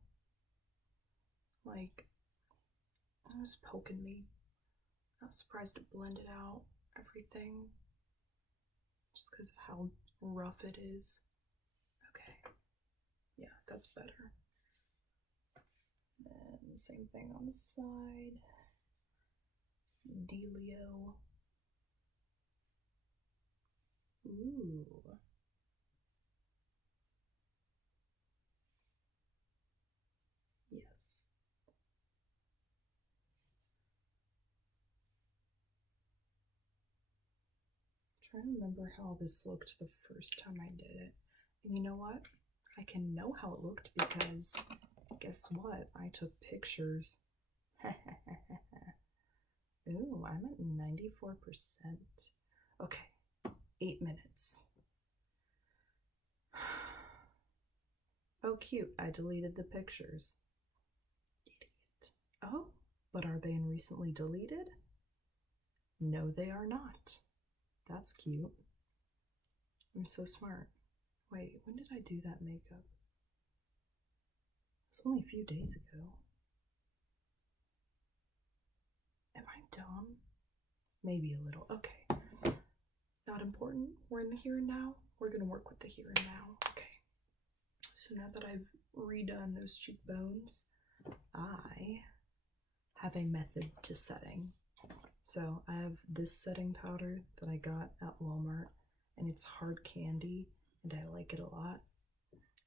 Like, it was poking me. I was surprised it blended out everything just because of how rough it is. Okay. Yeah, that's better. And the same thing on the side. Delio. Ooh. Yes. I'm trying to remember how this looked the first time I did it. And you know what? I can know how it looked because guess what? I took pictures. Ooh, I'm at 94%. Okay, 8 minutes. Oh, cute. I deleted the pictures. Idiot. Oh, but are they in recently deleted? No, they are not. That's cute. I'm so smart. Wait, when did I do that makeup? It was only a few days ago. Am I dumb? Maybe a little. Okay. Not important. We're in the here and now. we're gonna work with the here and now. Okay. So now that I've redone those cheekbones, I have a method to setting. So I have this setting powder that I got at Walmart, and it's hard candy, and I like it a lot.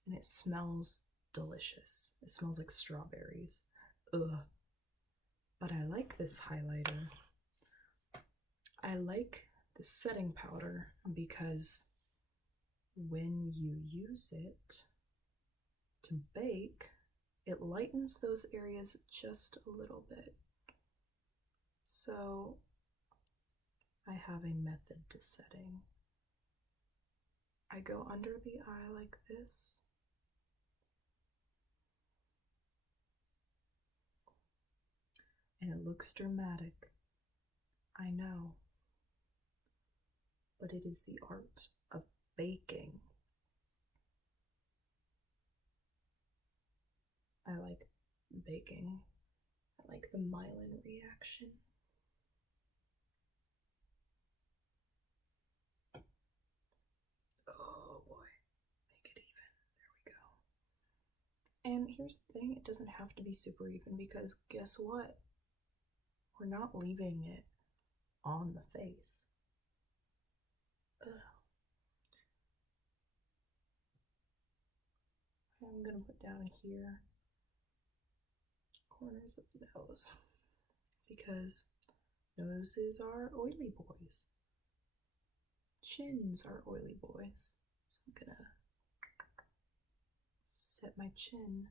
And it smells delicious. It smells like strawberries. Ugh. But I like this highlighter. I like the setting powder because when you use it to bake, it lightens those areas just a little bit. So I have a method to setting. I go under the eye like this. And it looks dramatic. I know. But it is the art of baking. I like baking. I like the myelin reaction. Oh boy, make it even. There we go. And here's the thing, it doesn't have to be super even because guess what? We're not leaving it on the face. Ugh. I'm gonna put down here corners of the nose because noses are oily boys. Chins are oily boys. So I'm gonna set my chin.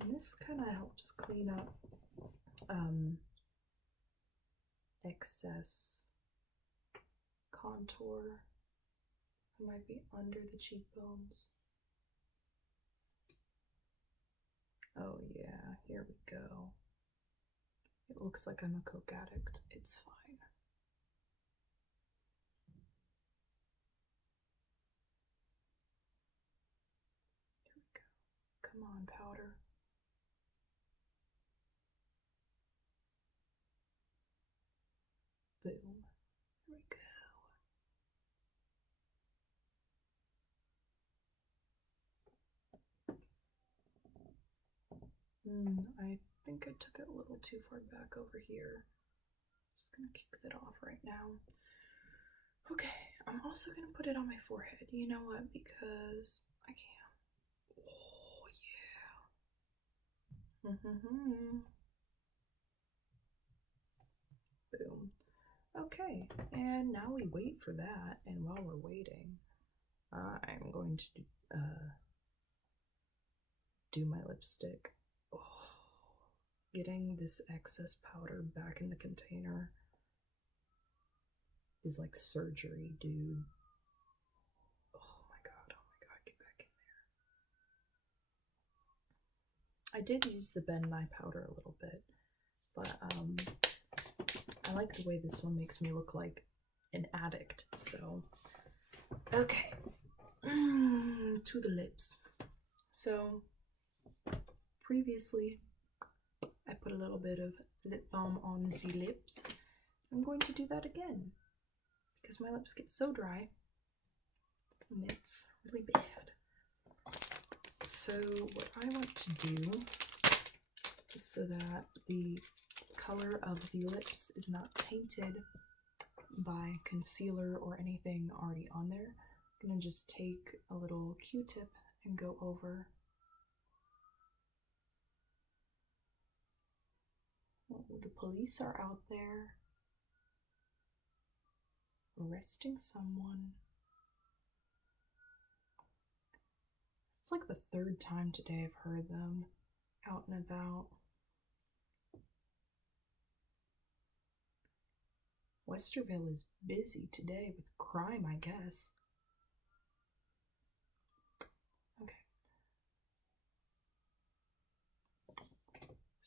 And this kind of helps clean up excess contour. It might be under the cheekbones. Oh yeah, here we go. It looks like I'm a coke addict. It's fine. Here we go. Come on, powder. Boom. There we go. I think I took it a little too far back over here. Just gonna kick that off right now. Okay, I'm also gonna put it on my forehead. You know what? Because I can. Oh yeah. Boom. Okay, and now we wait for that. And while we're waiting, I'm going to do my lipstick. Oh, getting this excess powder back in the container is like surgery, dude. Oh my god, get back in there. I did use the Ben Nye powder a little bit, but I like the way this one makes me look like an addict, so. Okay, to the lips. So, previously, I put a little bit of lip balm on the lips. I'm going to do that again because my lips get so dry and it's really bad. So what I want to do is so that the color of the lips is not tainted by concealer or anything already on there, I'm gonna just take a little Q-tip and go over. Oh, the police are out there arresting someone. It's like the third time today I've heard them out and about. Westerville is busy today with crime, I guess. Okay.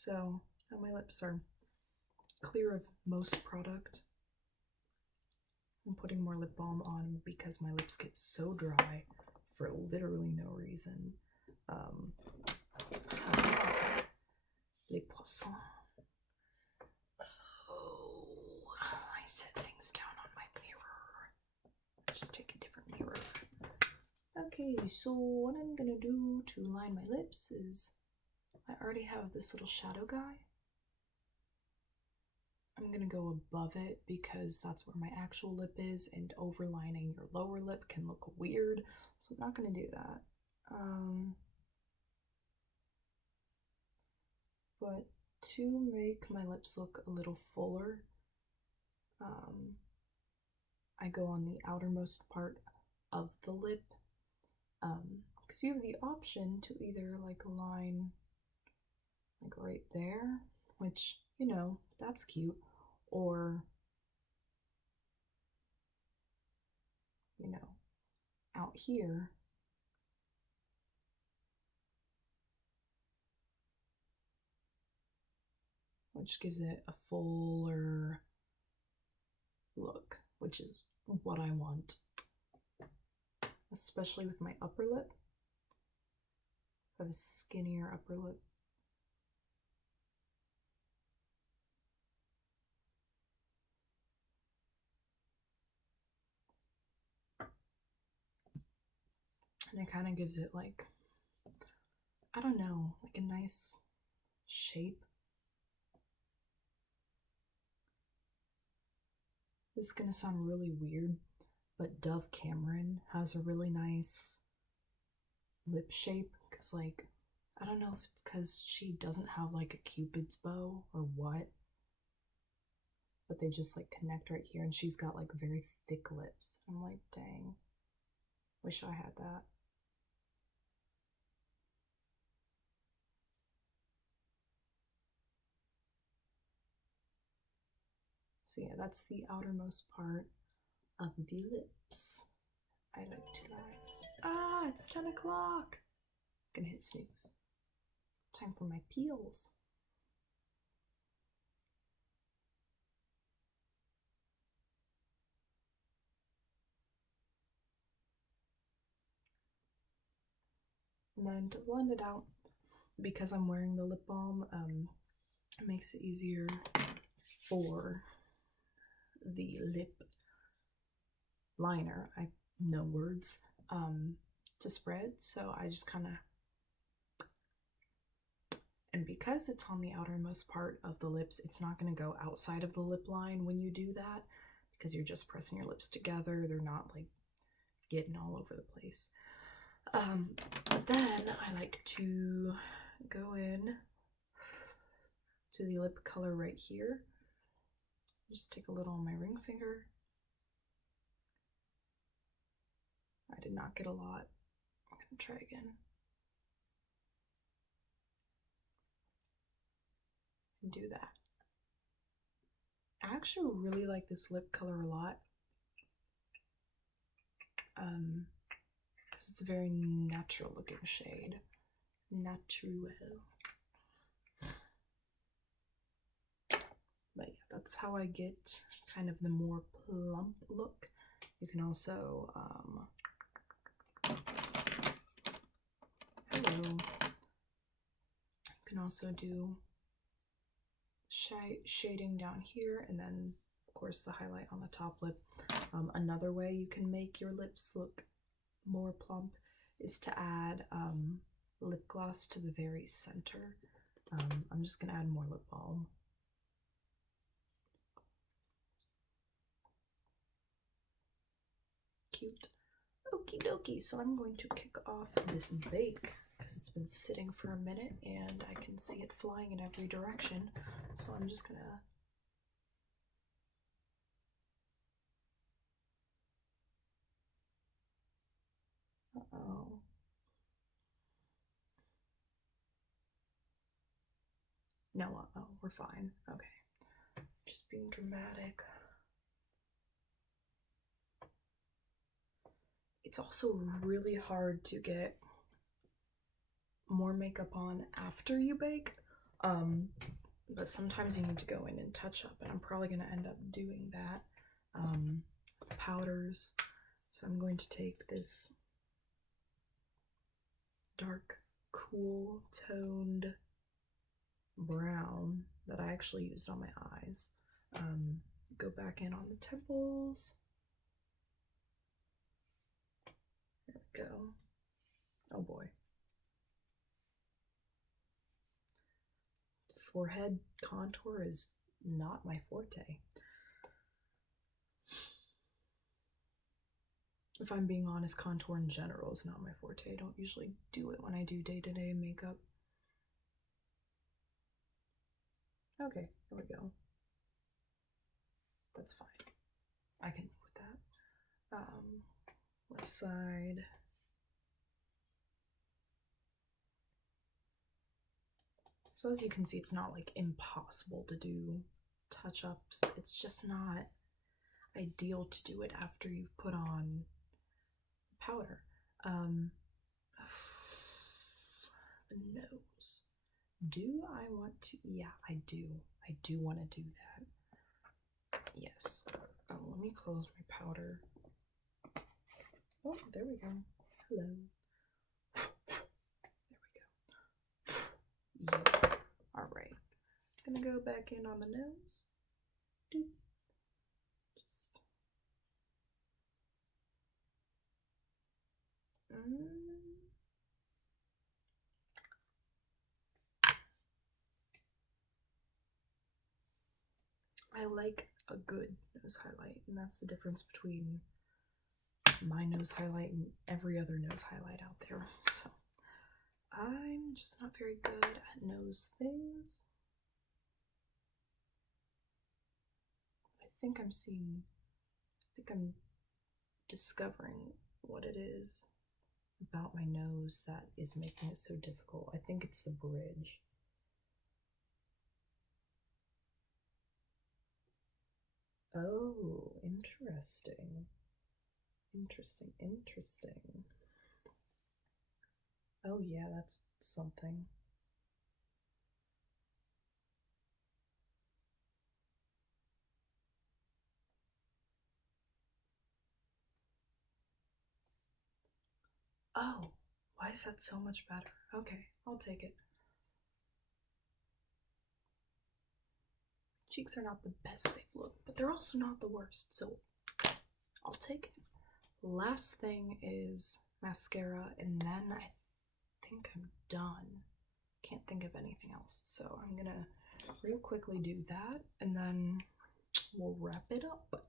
So now my lips are clear of most product. I'm putting more lip balm on because my lips get so dry for literally no reason. Les poissons. Oh, I set things down on my mirror. Just take a different mirror. Okay, so what I'm gonna do to line my lips is I already have this little shadow guy. I'm gonna go above it because that's where my actual lip is, and overlining your lower lip can look weird, so I'm not gonna do that. But to make my lips look a little fuller, I go on the outermost part of the lip, because you have the option to either like line like right there, which, you know, that's cute, or, you know, out here. Which gives it a fuller look, which is what I want. Especially with my upper lip. I have a skinnier upper lip. And it kind of gives it like, I don't know, like a nice shape. This is gonna sound really weird, but Dove Cameron has a really nice lip shape, because like, I don't know if it's because she doesn't have like a cupid's bow or what, but they just like connect right here, and she's got like very thick lips. I'm like, dang, wish I had that. So yeah, that's the outermost part of the lips. I like to lie. Ah, it's 10 o'clock. Gonna hit snooze. Time for my peels. And then to blend it out, because I'm wearing the lip balm, it makes it easier for the lip liner, I no words, to spread. So I just kind of, and because it's on the outermost part of the lips, it's not going to go outside of the lip line when you do that, because you're just pressing your lips together. They're not like getting all over the place. But then I like to go in to the lip color right here. Just take a little on my ring finger. I did not get a lot. I'm gonna try again. And do that. I actually really like this lip color a lot. Because it's a very natural looking shade. Natural. But yeah, that's how I get kind of the more plump look. You can also, hello. You can also do shading down here, and then of course the highlight on the top lip. Another way you can make your lips look more plump is to add lip gloss to the very center. I'm just gonna add more lip balm. Cute. Okie dokie, so I'm going to kick off this bake because it's been sitting for a minute and I can see it flying in every direction. So I'm just gonna no, we're fine. Okay. Just being dramatic. It's also really hard to get more makeup on after you bake. But sometimes you need to go in and touch up, and I'm probably going to end up doing that. Powders. So I'm going to take this dark, cool toned brown that I actually used on my eyes. Go back in on the temples. There we go. Oh boy. Forehead contour is not my forte. If I'm being honest, contour in general is not my forte. I don't usually do it when I do day-to-day makeup. Okay, there we go. That's fine. I can live with that. Left side. So as you can see, it's not like impossible to do touch-ups. It's just not ideal to do it after you've put on powder. The nose. Do I want to? Yeah, I do. I do want to do that. Yes. Let me close my powder. Oh, there we go. Hello. There we go. Yeah. All right. Gonna go back in on the nose. Doop. Just. I like a good nose highlight, and that's the difference between my nose highlight and every other nose highlight out there. So I'm just not very good at nose things. I think I'm discovering what it is about my nose that is making it so difficult. I think it's the bridge. Oh, interesting. Interesting. Oh yeah, that's something. Oh, why is that so much better? Okay, I'll take it. Cheeks are not the best they've looked, but they're also not the worst, so I'll take it. Last thing is mascara, and then I think I'm done. Can't think of anything else, so I'm gonna real quickly do that, and then we'll wrap it up.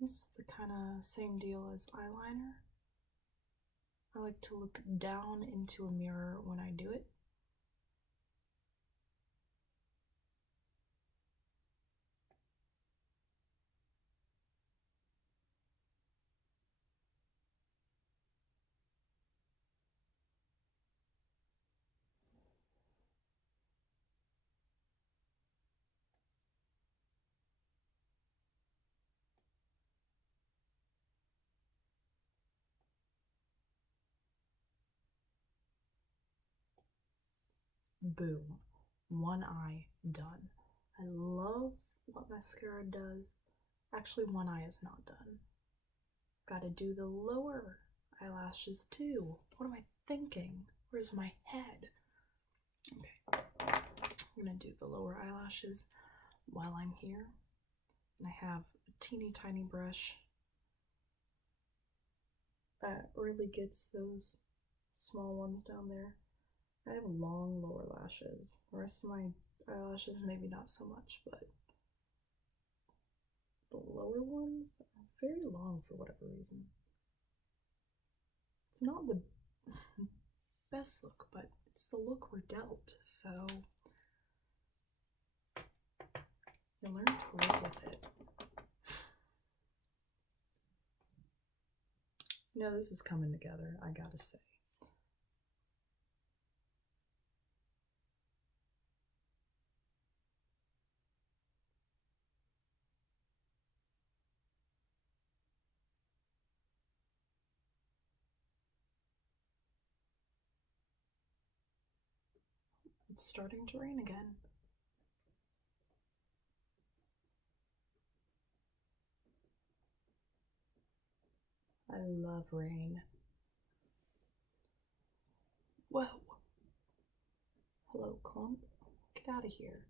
This is the kind of same deal as eyeliner. I like to look down into a mirror when I do it. Boom. One eye done. I love what mascara does. Actually, one eye is not done. Gotta do the lower eyelashes too. What am I thinking? Where's my head? Okay. I'm gonna do the lower eyelashes while I'm here. And I have a teeny tiny brush that really gets those small ones down there. I have long lower lashes. The rest of my eyelashes, maybe not so much, but the lower ones are very long for whatever reason. It's not the best look, but it's the look we're dealt, so you learn to live with it. No, this is coming together, I gotta say. It's starting to rain again. I love rain. Whoa. Hello, clump. Get out of here.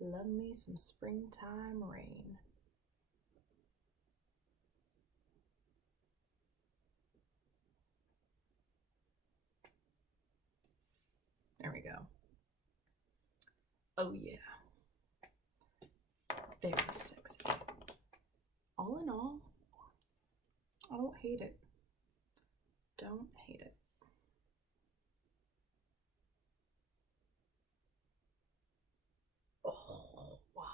Love me some springtime rain. There we go. Oh yeah. Very sexy. All in all, I don't hate it. Don't hate it. Oh, why?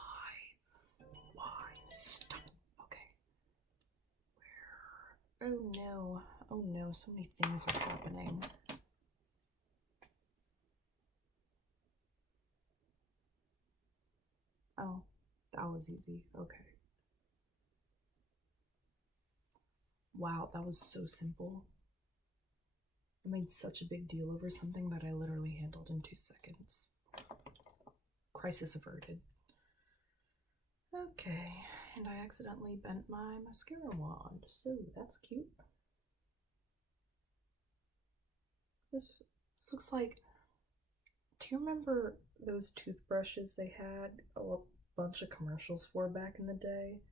Why? Stop. Okay. Where? Oh no. Oh no, so many things are happening. Oh, that was easy. Okay. Wow, that was so simple. I made such a big deal over something that I literally handled in 2 seconds. Crisis averted. Okay, and I accidentally bent my mascara wand, so that's cute. This looks like. Do you remember those toothbrushes they had a bunch of commercials for back in the day?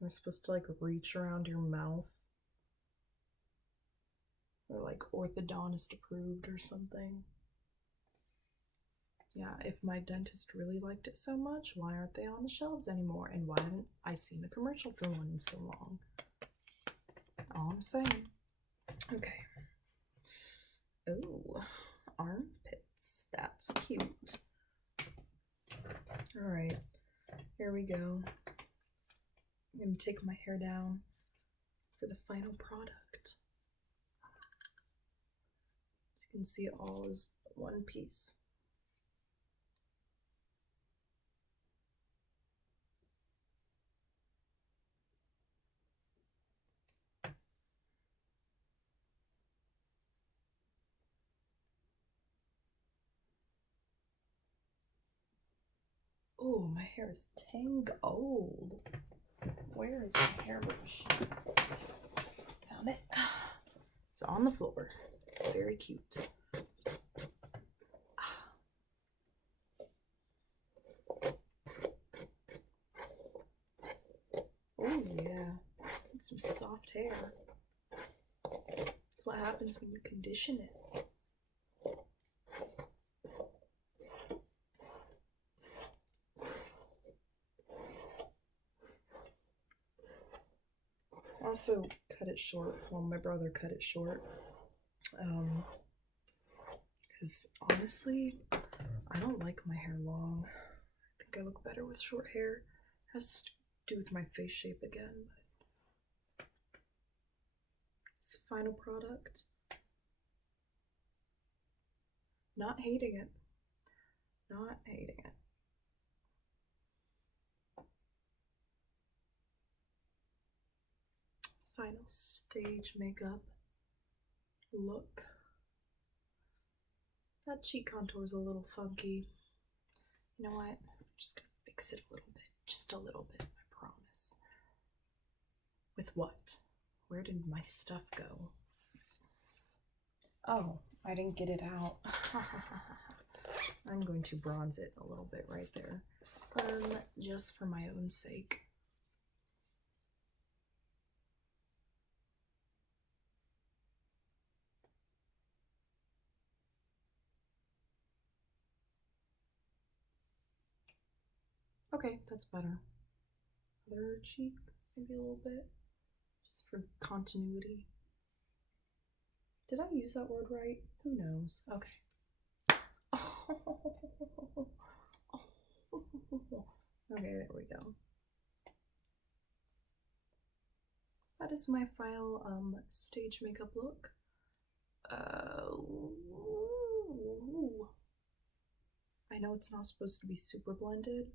They were supposed to like reach around your mouth. Or like orthodontist approved or something. Yeah, if my dentist really liked it so much, why aren't they on the shelves anymore? And why haven't I seen a commercial for one in so long? All I'm saying. Okay. Oh, armpits. That's cute. Alright, here we go. I'm going to take my hair down for the final product. As you can see, it all is one piece. Oh, my hair is tangled. Where is my hairbrush? Found it. It's on the floor. Very cute. Oh yeah, it's some soft hair. That's what happens when you condition it. Also cut it short. Well, my brother cut it short. Because honestly, I don't like my hair long. I think I look better with short hair. It has to do with my face shape again. But it's the final product. Not hating it. Not hating it. Final stage makeup look. That cheek contour is a little funky. You know what? I'm just gonna fix it a little bit. Just a little bit, I promise. With what? Where did my stuff go? Oh, I didn't get it out. I'm going to bronze it a little bit right there. Just for my own sake. Okay, that's better. Other cheek, maybe a little bit, just for continuity. Did I use that word right? Who knows? Okay. Okay, there we go. That is my final stage makeup look. I know it's not supposed to be super blended,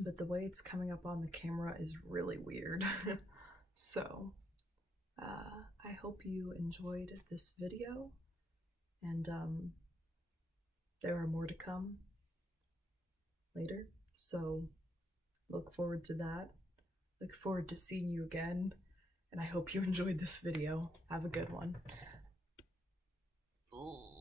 but the way it's coming up on the camera is really weird. So, I hope you enjoyed this video, and there are more to come later, so look forward to that. Look forward to seeing you again, and I hope you enjoyed this video. Have a good one. Ooh.